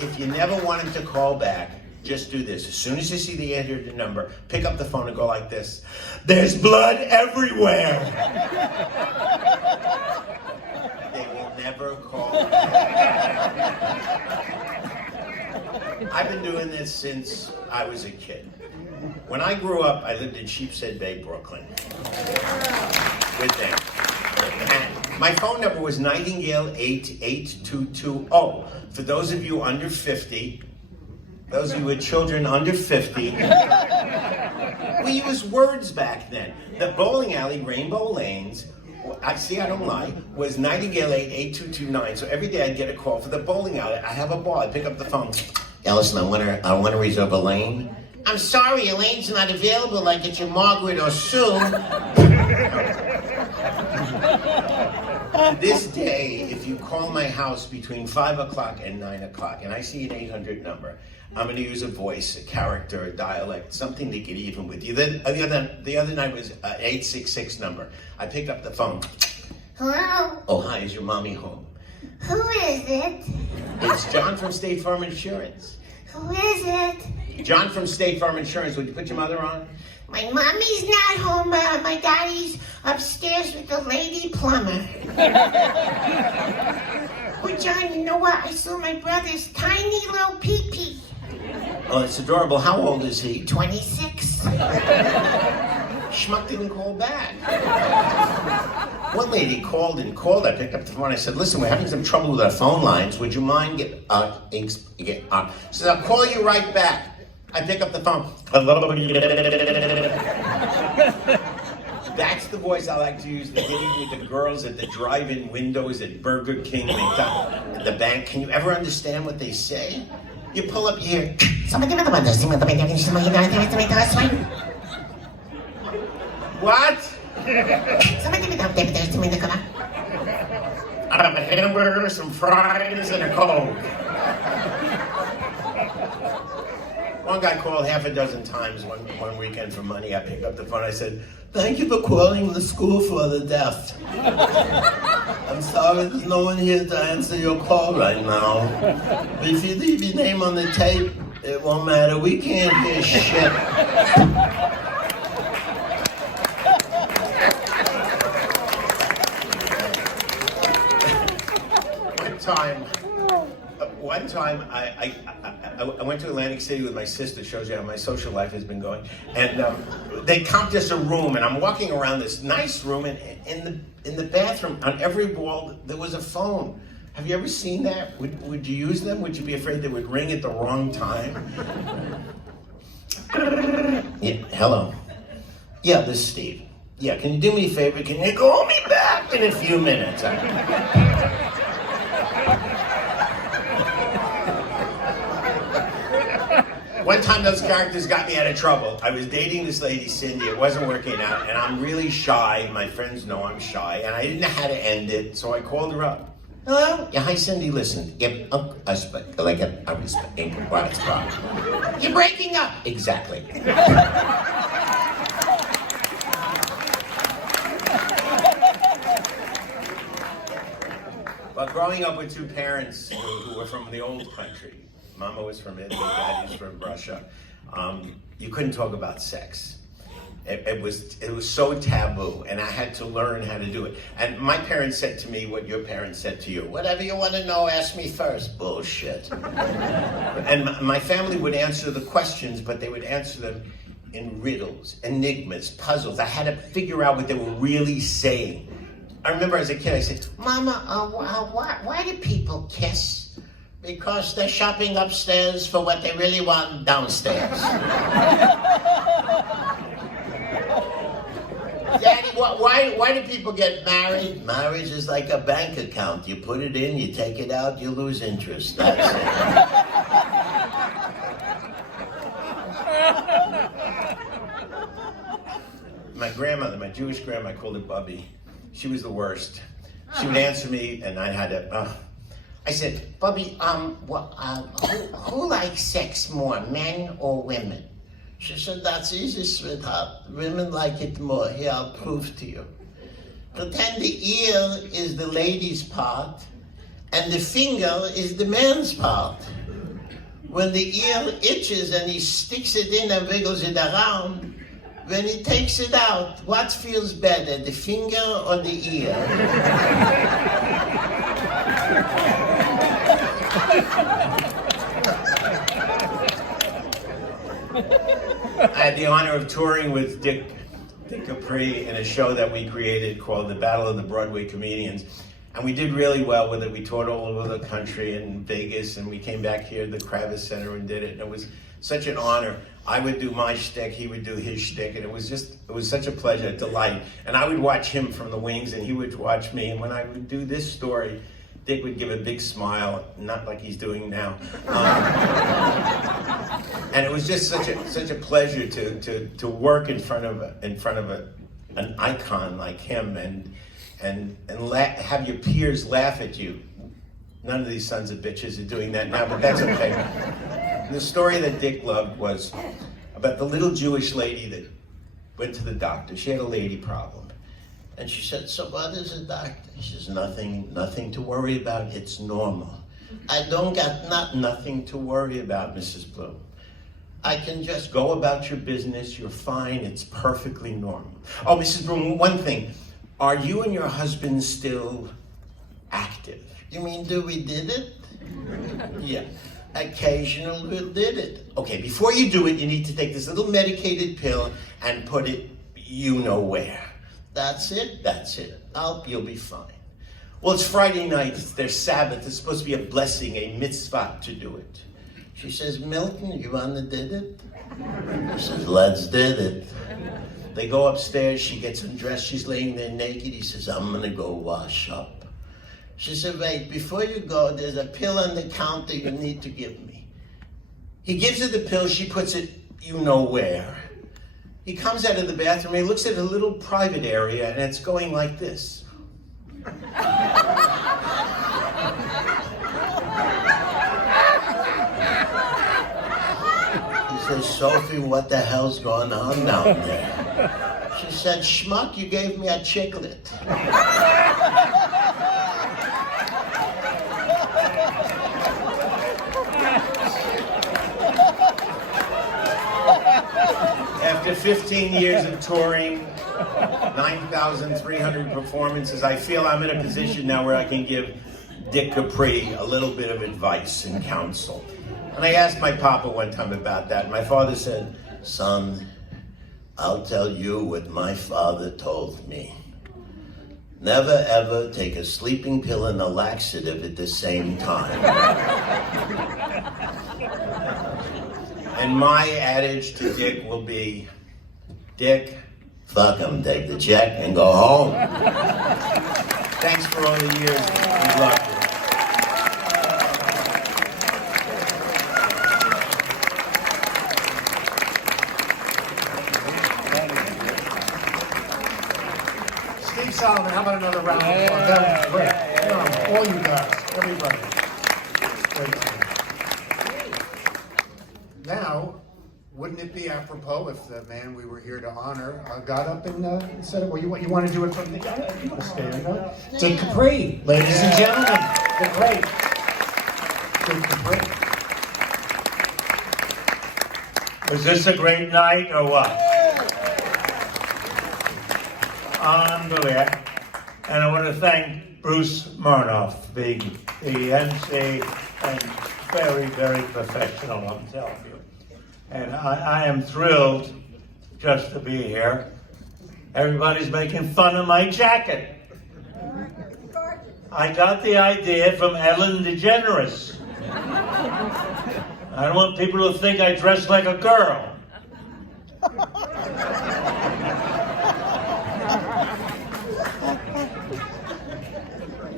If you never want him to call back, just do this. As soon as you see the 800 number, pick up the phone and go like this. There's blood everywhere. They will never call back. I've been doing this since I was a kid. When I grew up, I lived in Sheepshead Bay, Brooklyn. With them. And my phone number was Nightingale 88220. For those of you under 50, those of you with children under 50, we used words back then. The bowling alley, Rainbow Lanes, I don't lie, was Nightingale 88229. So every day I'd get a call for the bowling alley. I have a ball. I'd pick up the phone. Yeah, listen, I want to reserve a lane. I'm sorry, Elaine's not available like it's your Margaret or Sue. To this day, if you call my house between 5 o'clock and 9 o'clock, and I see an 800 number, I'm going to use a voice, a character, a dialect, something to get even with you. The other night was an 866 number. I picked up the phone. Hello? Oh, hi, is your mommy home? Who is it? It's John from State Farm Insurance. Who is it? John from State Farm Insurance. Would you put your mother on? My mommy's not home. My daddy's upstairs with the lady plumber. Oh, John, you know what? I saw my brother's tiny little pee-pee. Oh, it's adorable. How old is he? 26. Schmuck didn't call back. One lady called. I picked up the phone. I said, listen, we're having some trouble with our phone lines. Would you mind She said, I'll call you right back. I pick up the phone. That's the voice I like to use, the hitting with the girls at the drive-in windows at Burger King, at the bank. Can you ever understand what they say? You pull up here. What? A hamburger, some fries, and a Coke. One guy called half a dozen times one weekend for money. I picked up the phone. I said, thank you for calling the school for the deaf. I'm sorry there's no one here to answer your call right now. But if you leave your name on the tape, it won't matter. We can't hear shit. One time, I went to Atlantic City with my sister. Shows you how my social life has been going. And they comped us a room, and I'm walking around this nice room, and in the bathroom, on every wall, there was a phone. Have you ever seen that? Would you use them? Would you be afraid they would ring at the wrong time? Yeah, hello. Yeah, this is Steve. Yeah, can you do me a favor? Can you call me back in a few minutes? One time those characters got me out of trouble. I was dating this lady, Cindy. It wasn't working out, and I'm really shy. My friends know I'm shy, and I didn't know how to end it, so I called her up. Hello? Yeah, hi, Cindy. Listen, you're breaking up. Exactly. Well, growing up with two parents who were from the old country, Mama was from Italy, Daddy was from Russia. You couldn't talk about sex. It was so taboo, and I had to learn how to do it. And my parents said to me what your parents said to you. Whatever you want to know, ask me first. Bullshit. And my family would answer the questions, but they would answer them in riddles, enigmas, puzzles. I had to figure out what they were really saying. I remember as a kid, I said, Mama, why do people kiss? Because they're shopping upstairs for what they really want downstairs. Daddy, why do people get married? Marriage is like a bank account. You put it in, you take it out, you lose interest. That's it. My grandmother, my Jewish grandma, I called her Bubby. She was the worst. She would answer me, and I had to, I said, Bubby, who likes sex more, men or women? She said, that's easy, sweetheart. Women like it more. Here, I'll prove to you. Pretend the ear is the lady's part, and the finger is the man's part. When the ear itches and he sticks it in and wiggles it around, when he takes it out, what feels better, the finger or the ear? I had the honor of touring with Dick Capri in a show that we created called The Battle of the Broadway Comedians. And we did really well with it. We toured all over the country and Vegas, and we came back here to the Kravis Center and did it. And it was such an honor. I would do my shtick, he would do his shtick, and it was such a pleasure, a delight. And I would watch him from the wings, and he would watch me. And when I would do this story, Dick would give a big smile, not like he's doing now. And it was just such a pleasure to work in front of an icon like him and have your peers laugh at you. None of these sons of bitches are doing that now, but that's okay. The story that Dick loved was about the little Jewish lady that went to the doctor. She had a lady problem. And she said, so what is it, doctor? He says, nothing to worry about. It's normal. I don't got nothing to worry about, Mrs. Bloom. I can just go about your business. You're fine. It's perfectly normal. Oh, Mrs. Bloom, one thing. Are you and your husband still active? You mean do we did it? Yeah. Occasionally we did it. Okay, before you do it, you need to take this little medicated pill and put it you know where. That's it? That's it. You'll be fine. Well, it's Friday night. It's their Sabbath. It's supposed to be a blessing, a mitzvah to do it. She says, Milton, you wanna did it? He says, let's did it. They go upstairs. She gets undressed. She's laying there naked. He says, I'm gonna go wash up. She said, wait, before you go, there's a pill on the counter you need to give me. He gives her the pill. She puts it you know where. He comes out of the bathroom. He looks at a little private area, and it's going like this. He says, Sophie, what the hell's going on down there? She said, schmuck, you gave me a chiclet. After 15 years of touring, 9,300 performances, I feel I'm in a position now where I can give Dick Capri a little bit of advice and counsel. And I asked my papa one time about that. My father said, Son, I'll tell you what my father told me. Never ever take a sleeping pill and a laxative at the same time. and my adage to Dick will be, Dick, fuck him, take the check and go home. Thanks for all the years. Good luck. Steve Solomon, how about another round of applause? That was great. All you guys, everybody. Great. Now, wouldn't it be apropos if the man we were here to honor got up and said, well, you want to do it from the, you want to stand up? Dick Capri, ladies and gentlemen, the great Dick Capri. Is this a great night or what? Unbelievable. And I want to thank Bruce Smirnoff, the MC, and very, very professional, I'm telling you. And I am thrilled just to be here. Everybody's making fun of my jacket. I got the idea from Ellen DeGeneres. I don't want people to think I dress like a girl.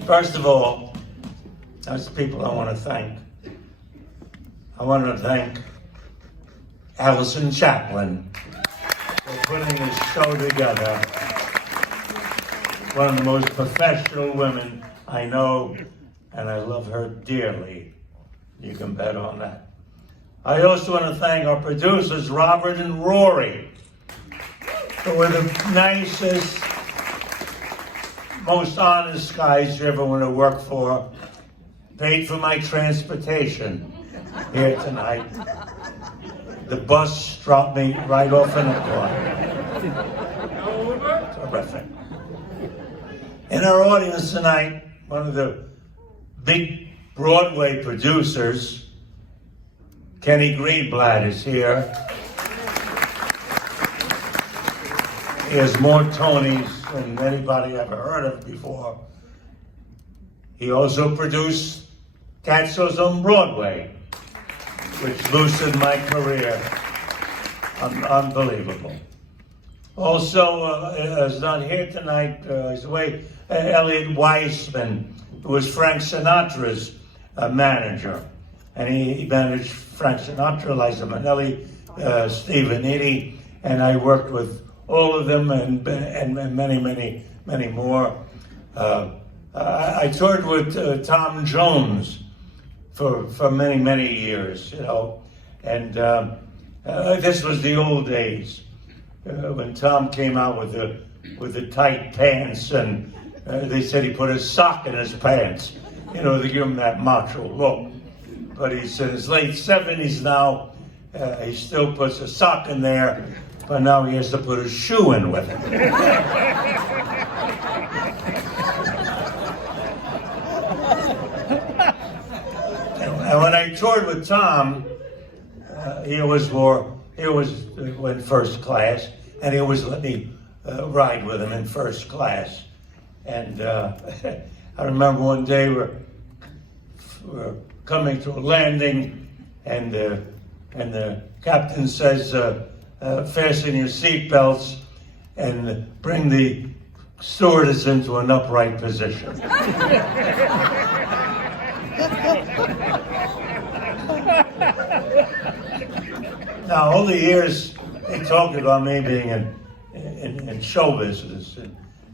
First of all, those people I want to thank. I want to thank Allison Chaplin for putting this show together. One of the most professional women I know, and I love her dearly. You can bet on that. I also want to thank our producers, Robert and Rory, who were the nicest, most honest guys you ever want to work for. Paid for my transportation here tonight. The bus dropped me right off in the corner. Terrific. In our audience tonight, one of the big Broadway producers, Kenny Greenblatt, is here. He has more Tonys than anybody ever heard of before. He also produced Cats on Broadway, which loosened my career. Unbelievable. Also, is not here tonight, he's away, Elliot Weissman, who was Frank Sinatra's manager. And he managed Frank Sinatra, Liza Minnelli, Stephen Eady, and I worked with all of them and many, many, many more. I toured with Tom Jones for many, many years, you know, and this was the old days when Tom came out with the tight pants, and they said he put a sock in his pants. to give him that macho look. But he's in his late 70s now. He still puts a sock in there, but now he has to put a shoe in with it. And when I toured with Tom, he always went first class, and he always let me ride with him in first class. And I remember one day we're coming to a landing, and the captain says, fasten your seatbelts and bring the stewardess into an upright position. Now, all the years they talked about me being in show business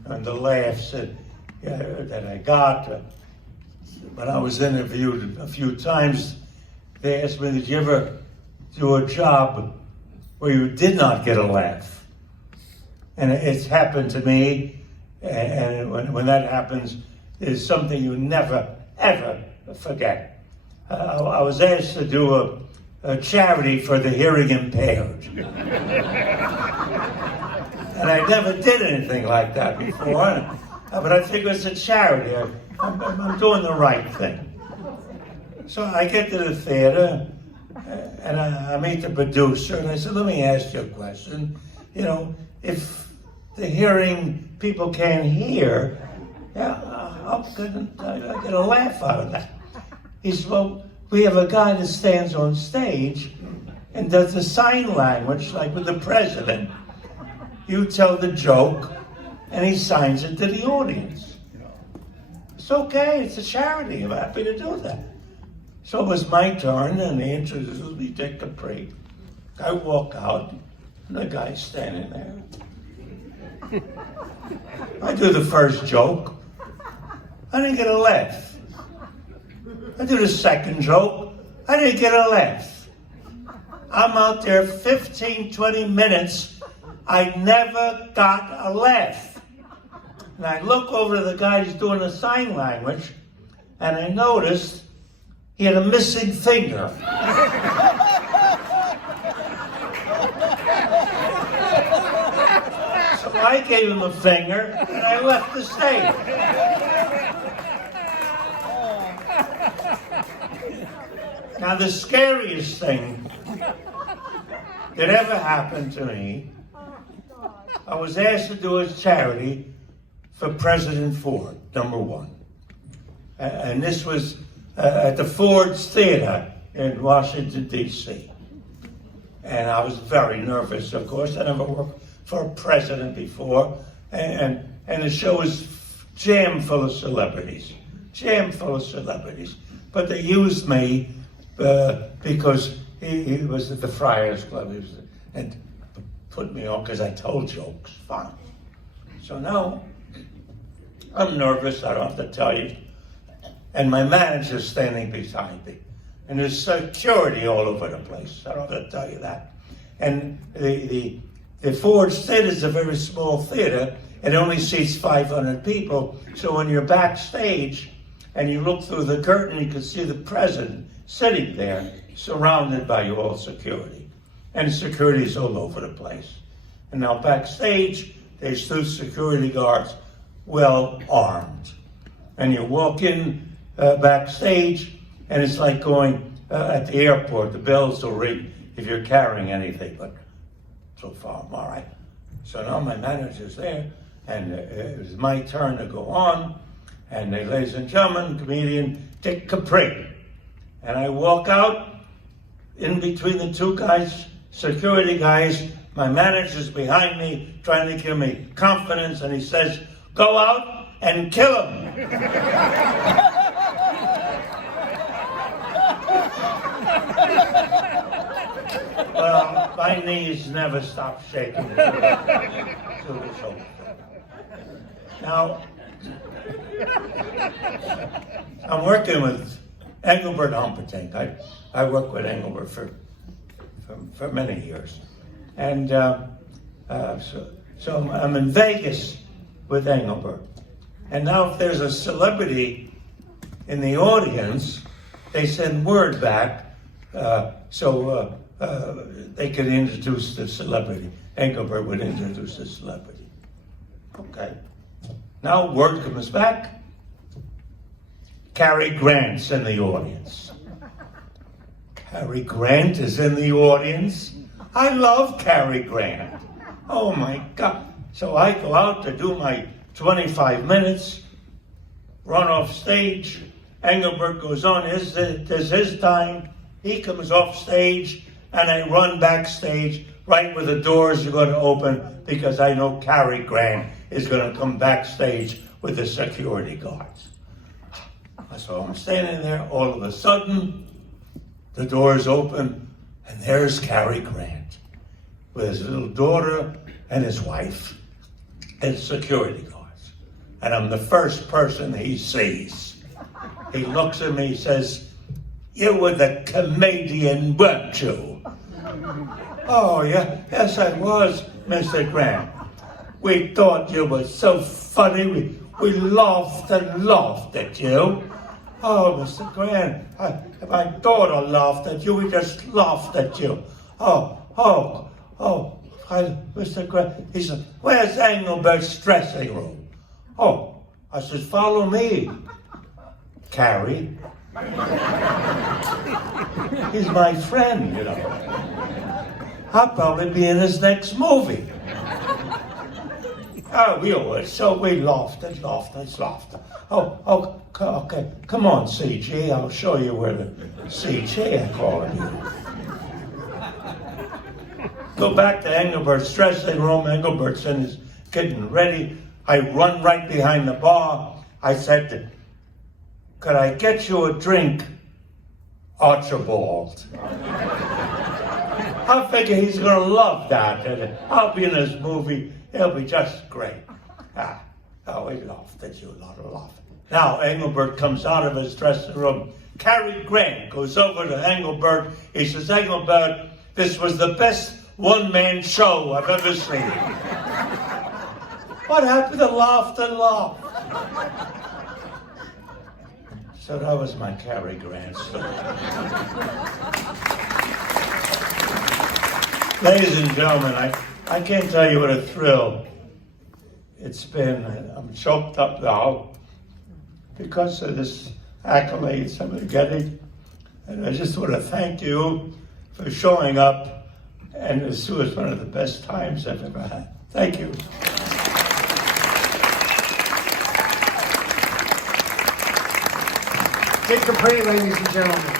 and the laughs that I got. When I was interviewed a few times, they asked me, did you ever do a job where you did not get a laugh? And it's happened to me, and when that happens, it's something you never, ever forget. I was asked to do a charity for the hearing impaired. And I never did anything like that before, but I think it's a charity. I'm doing the right thing. So I get to the theater, and I meet the producer, and I said, let me ask you a question. If the hearing people can't hear, how can I get a laugh out of that? He said, well, we have a guy that stands on stage and does the sign language, like with the president. You tell the joke, and he signs it to the audience. It's okay, it's a charity, I'm happy to do that. So it was my turn, and they introduced me to Capri. I walk out, and the guy's standing there. I do the first joke. I didn't get a laugh. I do the second joke. I didn't get a laugh. I'm out there 15, 20 minutes. I never got a laugh. And I look over to the guy who's doing the sign language, and I noticed he had a missing finger. So I gave him a finger, and I left the stage. Now, the scariest thing that ever happened to me, I was asked to do a charity for President Ford, #1. And this was at the Ford's Theater in Washington, D.C. And I was very nervous, of course. I never worked for a president before. And the show was jam full of celebrities. But they used me because he was at the Friars Club, and put me on because I told jokes. Fine. So now I'm nervous, I don't have to tell you. And my manager's standing behind me. And there's security all over the place. I don't have to tell you that. And the Ford's Theater is a very small theater. It only seats 500 people. So when you're backstage and you look through the curtain, you can see the president sitting there, surrounded by all security. And security's all over the place. And now backstage, there's 2 security guards, well armed. And you walk in backstage, and it's like going at the airport. The bells will ring if you're carrying anything, but so far I'm all right. So now my manager's there, and it was my turn to go on. And ladies and gentlemen, comedian Dick Capri. And I walk out in between the 2 guys, security guys. My manager's behind me, trying to give me confidence, and he says, go out and kill him. Well, my knees never stopped shaking. Now, I'm working with Engelbert Humperdinck. I worked with Engelbert for many years. And so I'm in Vegas with Engelbert. And now if there's a celebrity in the audience, they send word back so they could introduce the celebrity. Engelbert would introduce the celebrity. Okay. Now word comes back. Cary Grant's in the audience. Cary Grant is in the audience. I love Cary Grant. Oh my God. So I go out to do my 25 minutes, run off stage. Engelbert goes on, this is his time. He comes off stage, and I run backstage right where the doors are going to open because I know Cary Grant is going to come backstage with the security guards. So I'm standing there, all of a sudden, the doors open, and there's Cary Grant with his little daughter and his wife and security guards. And I'm the first person he sees. He looks at me, he says, "You were the comedian, weren't you?" "Oh, yeah, yes, I was, Mr. Grant. We thought you were so funny. We laughed and laughed at you." "Oh, Mr. Grant, my daughter laughed at you. We just laughed at you." Mr. Grant, he said, "Where's Engelbert's dressing room?" "Oh," I said, "follow me, Cary. He's my friend, you know. I'll probably be in his next movie." Oh, we laughed and laughed and laughed. Okay, come on, CG, I'll show you where the CG I call you. Go back to Engelbert's dressing room. Engelbert's getting ready. I run right behind the bar. I said, "Could I get you a drink, Archibald?" I figure he's going to love that. And I'll be in his movie. It'll be just great. We laughed at you, a lot of laughing. Now Engelbert comes out of his dressing room. Cary Grant goes over to Engelbert. He says, "Engelbert, this was the best one-man show I've ever seen." What happened to laugh and laugh? So that was my Cary Grant story. Ladies and gentlemen, I can't tell you what a thrill it's been. I'm choked up now because of this accolades I'm getting. And I just want to thank you for showing up. And this was one of the best times I've ever had. Thank you. Dick Capri, ladies and gentlemen.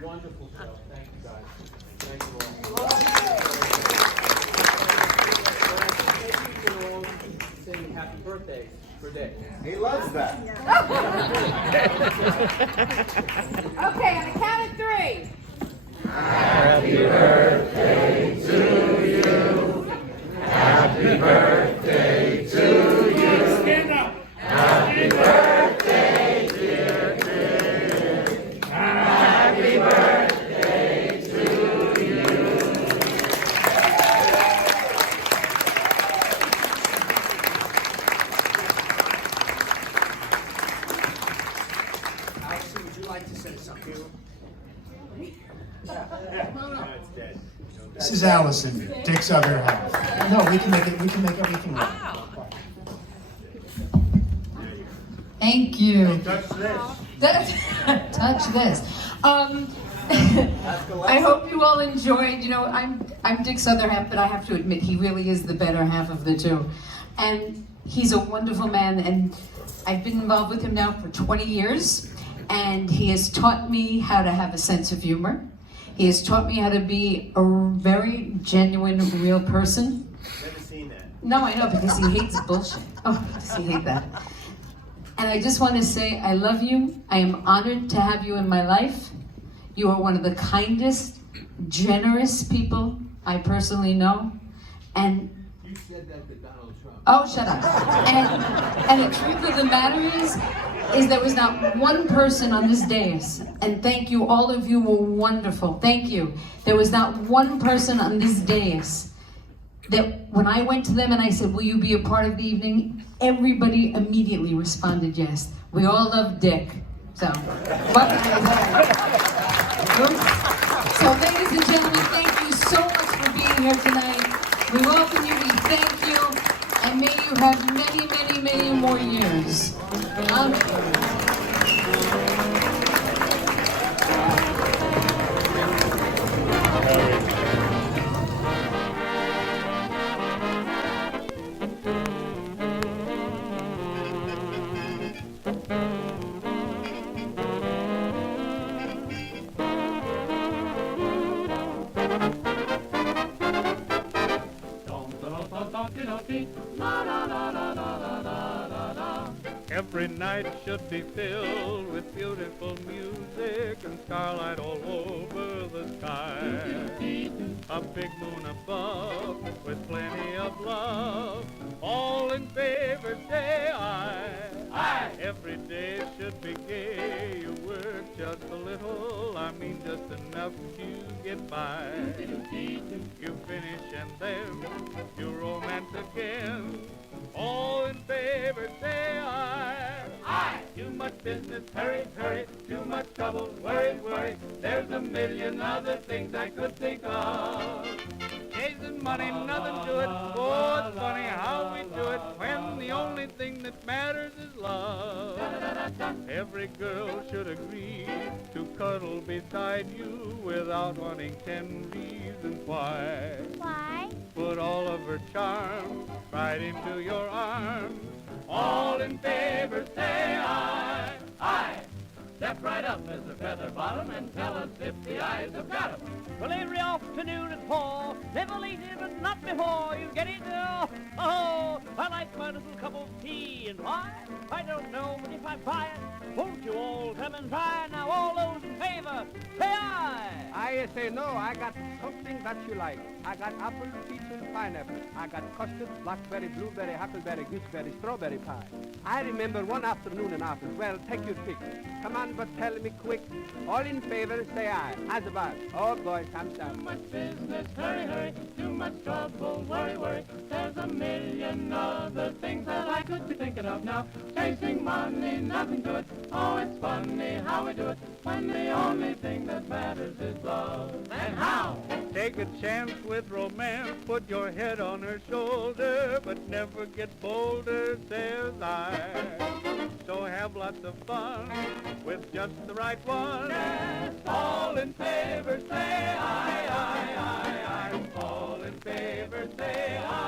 Wonderful show. Thank you, guys. Thank you all. Thank you for all saying happy birthday for Dick. He loves that. Okay, on the count of three. Happy birthday to you. Happy birthday to you. Stand up. Happy birthday, dear Dick. Happy birthday to you. Allison, would you like to say something? This is Allison, Dick's other half. No, we can make everything right. Thank you. Touch this. Touch this. I hope you all enjoyed. You know, I'm Dick's other half, but I have to admit he really is the better half of the two. And he's a wonderful man, and I've been involved with him now for 20 years, and he has taught me how to have a sense of humor. He has taught me how to be a very genuine, real person. Never seen that. No, I know, because he hates bullshit. Oh, does he hate that? And I just want to say I love you. I am honored to have you in my life. You are one of the kindest, generous people I personally know. And You said that to Donald Trump. oh, shut up. And the truth of the matter is, is there was not one person on this dais, and thank you, all of you were wonderful, thank you. There was not one person on this dais that when I went to them and I said, will you be a part of the evening? Everybody immediately responded yes. We all love Dick. So ladies and gentlemen, thank you so much for being here tonight. We welcome you, we thank you, and may you have many, many, many more years. Every night should be filled with beautiful music and starlight all over the sky. A big moon above with plenty of love, all in favor say aye. Every day should be gay, you work just a little, I mean just enough to get by. You finish and then you romance again, all in favor say aye. Too much business, hurry, hurry, too much trouble, worry, worry, there's a million other things I could think of. Chasing money, nothing to it, oh, it's funny how we do it when the only thing that matters is love. Every girl should agree to cuddle beside you without wanting 10 reasons why. Why? Put all of her charms right into your arms, all in favor say aye. Aye. Step right up, Mr. Featherbottom, and tell us if the eyes have got 'em. Well, every afternoon at 4, never later but not before, you get it, oh, I like my little cup of tea, and why? I don't know, but if I buy it, won't you all come and try it? Now all those in favor, say aye. I say no, I got something that you like. I got apple, peach, and pineapple. I got custard, blackberry, blueberry, huckleberry, gooseberry, strawberry pie. I remember one afternoon in Athens. Well, take your pick. Come on, but tell me quick. All in favor, say aye. How's about? Oh, boy, thumbs up. Too much business, hurry, hurry, too much trouble, worry, worry, there's a million other things that I could be thinking of now. Chasing money, nothing good, oh, it's funny how we do it when the only thing that matters is love. And how? Take a chance with romance, put your head on her shoulder, but never get bolder, says I. So have lots of fun with just the right one. Yes, all in favor, say aye, aye, aye, aye. All in favor, say aye.